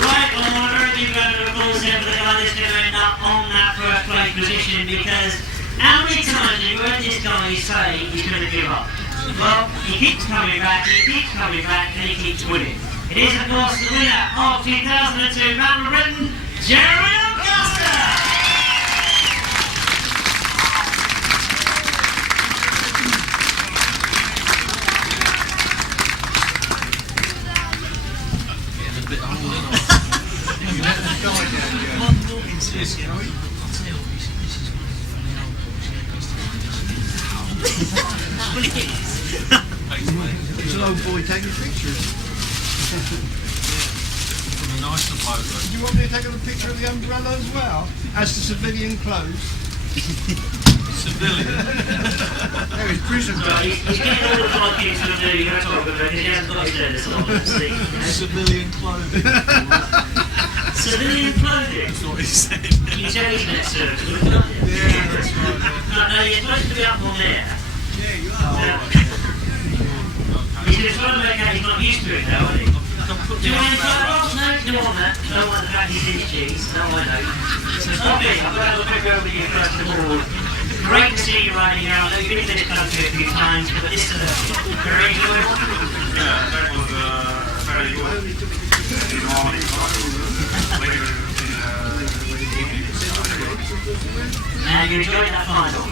Right, well, I want to very big round of applause here for the guy that's going to end up on that first place position, because how many times have you heard this guy say he's going to give up? Well, he keeps coming back, and he keeps winning. It is, of course, the winner of 2002 Battle of Britain, Jeremy Doncaster! It's an old boy taking pictures. Do you want me to take a picture of the umbrella as well? As the civilian clothes? Civilian? There is prison clothes. He's getting all the fun kids to do, you've got to talk about it, because he hasn't got his letters on. Civilian clothing. Civilian clothing? That's what he said. You tell his net service, wouldn't you? Yeah, that's right. No, you're supposed to be up on there. Yeah, you are. He's trying to make out he's not used to it now, isn't he? Do you want to put that off? No, you don't want that. You don't want the fact he's in his cheese. No, I know. Okay, I've got to look over you first of all. Great to see you riding around. You've been to this country a few times, but this is very enjoyable. Yeah, that was very good. In the morning, later in the evening. And you enjoyed that final?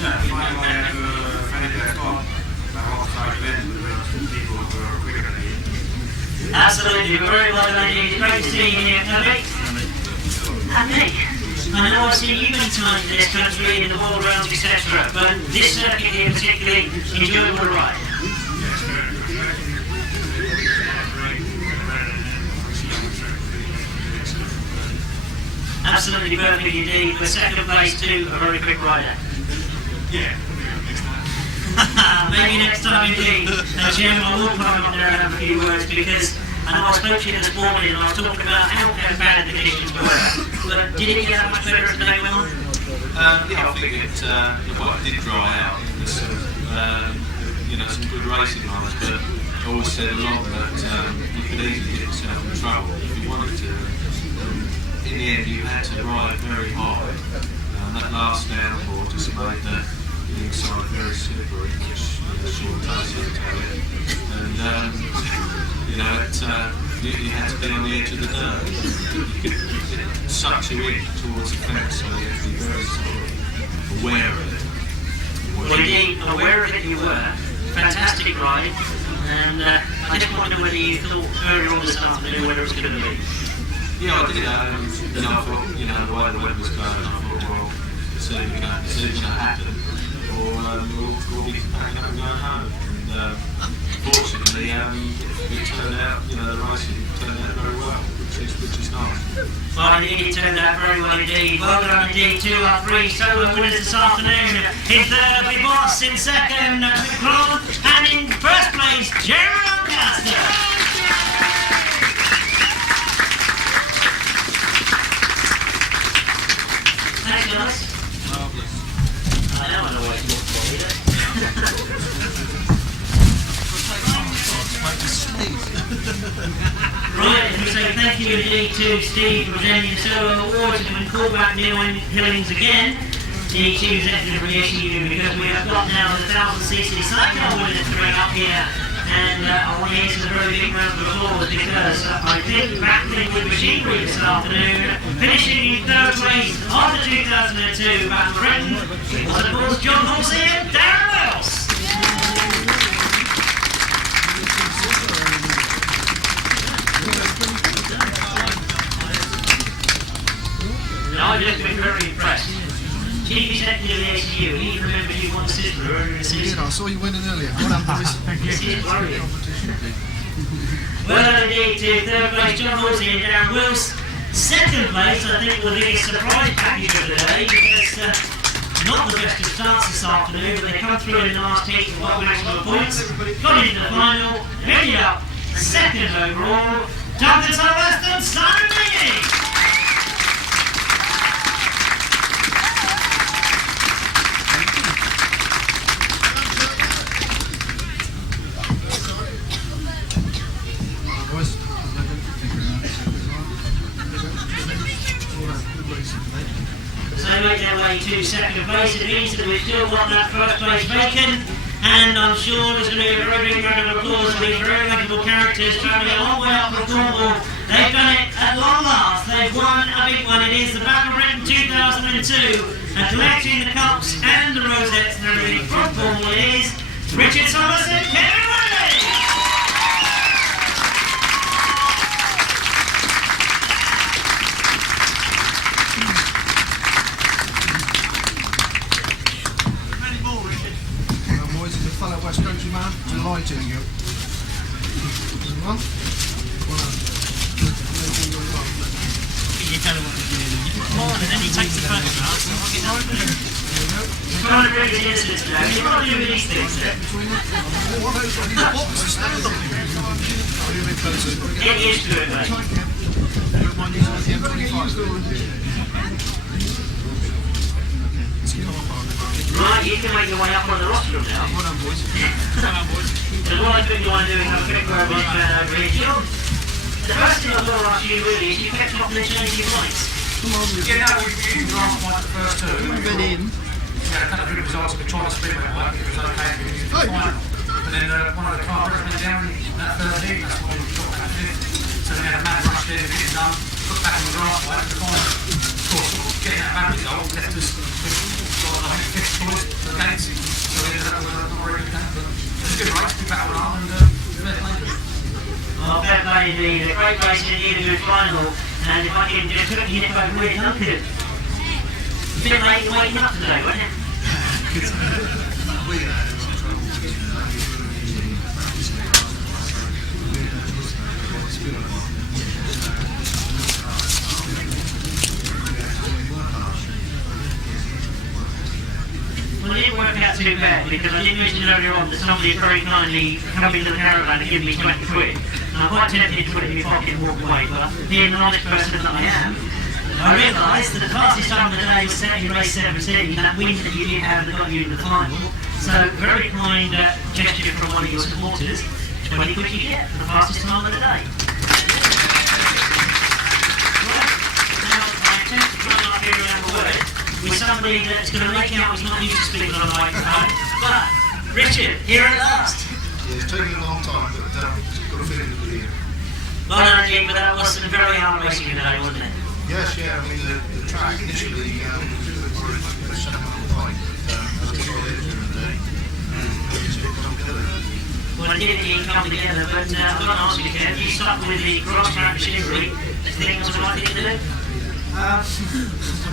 Yeah, finally I had a very good spot. I also went with people who were quicker than me. Absolutely, we're very well done indeed. It's great to see you here, Toby. And Nick, I know I've seen you many times in this country, in the world rounds, etc., but this circuit here particularly, enjoyable to ride. Absolutely perfect indeed. The second place too, a very quick rider. Yeah. Maybe next time indeed. Jim, I will come up there and have a few words, because I know I spoke to you this morning and I was talking about how bad the conditions were. But did it get that much better as the day went on? Yeah, I think it did dry out. There's some good racing lines, but I always said along that you could easily get yourself in trouble if you wanted to. In the end, you had to ride very hard. That last downboard just made the inside very slippery, which sure does Italian. And you had to be on the edge of the dirt. It sucked you in towards the fence, so you had to be very sort of aware of it. Well, indeed, aware of it you were. fantastic ride, and I just wondered whether you thought earlier on this afternoon whether it was going to be. Yeah, I did. Then I thought, the way the weather was going, I thought, well, it's either going to happen, or we'll be packing up and going home. And fortunately, it turned out, the racing turned out very well, which is nice. Well, indeed, it turned out very well indeed. Well done indeed, 2 out of 3 solo winners this afternoon. In third, we Boss. In second, Maik Groen. And in first place, Jeremy Doncaster. Thanks, guys. Marvellous. I know what to look for, either. Right, and we say thank you indeed to Steve for presenting the solo awards, and we call back Neil Hillings again, the Chief Executive of the SU, because we have got now the 1000cc cycle winners to bring up here, and I want to hear some very big round of applause, because I think battling with machinery this afternoon, finishing in third place of the 2002 Battle of Britain, was of course John Halsey and Darren Wells. I've just been very impressed. Chief Executive of the SU, he remembered you won sister earlier in the season. I saw you winning earlier. Well done, boys. This is worrying. Well done indeed to third place John Halsey and Darren Wills. Second place, I think, the biggest surprise package of the day, because not the best of starts this afternoon, but they come through in the last heat with one maximum points, got into the final, ended up second overall. Duncan Weston, Simon Lee. They make their way to second place. It means that we've still got that first place vacant, and I'm sure there's going to be a very big round of applause for these very likable characters travelling a long way up from Cornwall. They've done it at long last. They've won a big one. It is the Battle of Britain 2002, and collecting the cups and the rosettes and everything from Cornwall is Richard Thomas and Kevin Woodley. West Country man, delighted you. One. You tell him what to do. Come on, and then he takes the photographs. He's trying to bring the incidents down. He's trying to do these things. Get used to it, mate. Right, you can make your way up on the rostrum now. Well done, boys. So what I think you want to do is have a quick word with over here. John, the first thing I want to ask you really is you kept up and changing lights. Come on, we didn't last one at the first two. We've been in. We had a couple of good results. We tried to speed it up. It was okay. And then one of the cars went down in that third heat. That's why we got that fifth. So we had a mad rush there to get it done. Put back on the grass light to find, of course, getting that bad result left us. Fifth choice for the gates, so we ended up with a not really good game, but it was a good race, we battled on and fair play. Well, fair play indeed, a great race indeed, a good final, and if I can just quickly nip over with Duncan. A bit late waking up today, wasn't it? Well, it didn't work out too bad, because I did mention earlier on that somebody very kindly come into the caravan and give me 20 quid. And I'm quite tempted to put it in my pocket and walk away, but being the honest person that I am, I realised that the fastest time of the day was set in race 17, that win that you did have that got you in the final. So, very kind gesture from one of your supporters, 20 quid you get for the fastest time of the day. Right, now I attempt to try not to hear around the word with somebody that's going to make out he's not used to speaking on a microphone, but Richard, here at last. Yeah, it's taken a long time, but got a feeling to be here. Well done, Jim, but that was some very hard racing today, wasn't it? Yes, yeah, I mean, the track initially was set up on the bike, but as I saw later in the day, it's picked up together. did indeed come together, but I've got to ask you, Kev, you stuck with the Grasstrack machinery. Do you think it was the right thing to do? I'm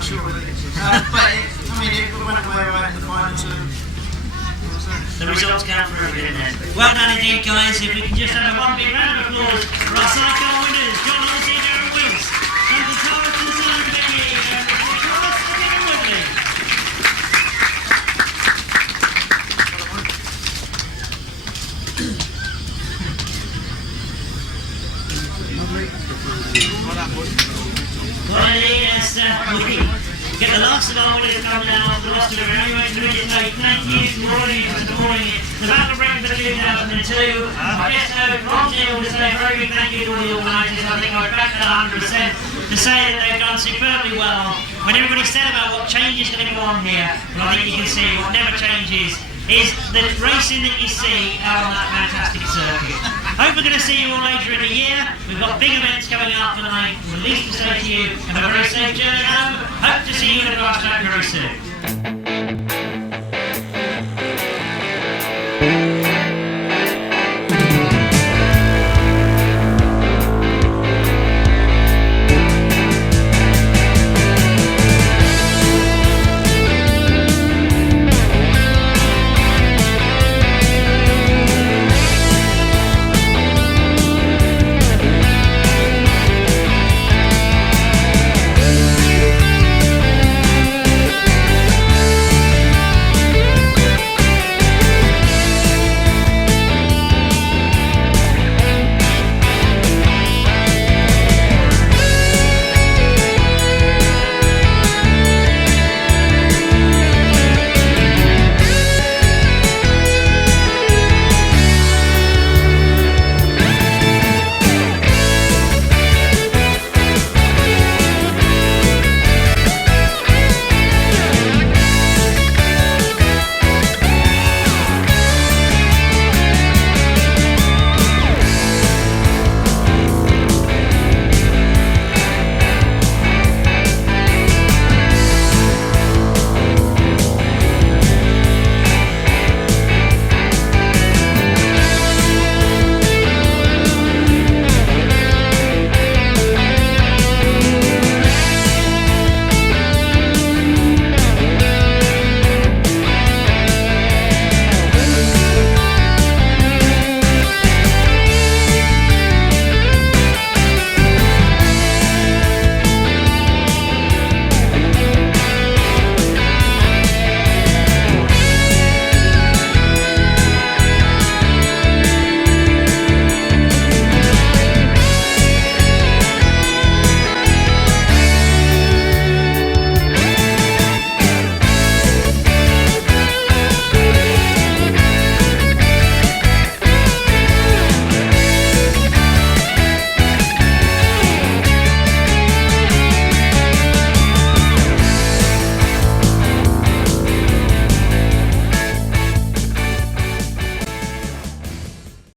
sure it is. But it went away right in the final two. The results count for everything then. Well done indeed, guys. If we can just have a one big round of applause for our Sidecar winners, John Halsey and Jeremy Wills, and the Tara to the side of Benny, and the Cross and Woodley. Well, indeed, as we get the last of our winners come down off the roster of anyway, so we just say thank you for calling it, the Battle of Brentford 2002. I just heard Ron Neal to say a very big thank you to all the organisers. I think I would back that 100% to say that they've done superbly well. When everybody said about what change is going to go on here, well, I think you can see what never changes is the racing that you see out on that fantastic circuit. Hope we're going to see you all later in the year. We've got big events coming up, and I will at least say to you, have a very safe journey home. Hope to see you in the Grasstrack very soon.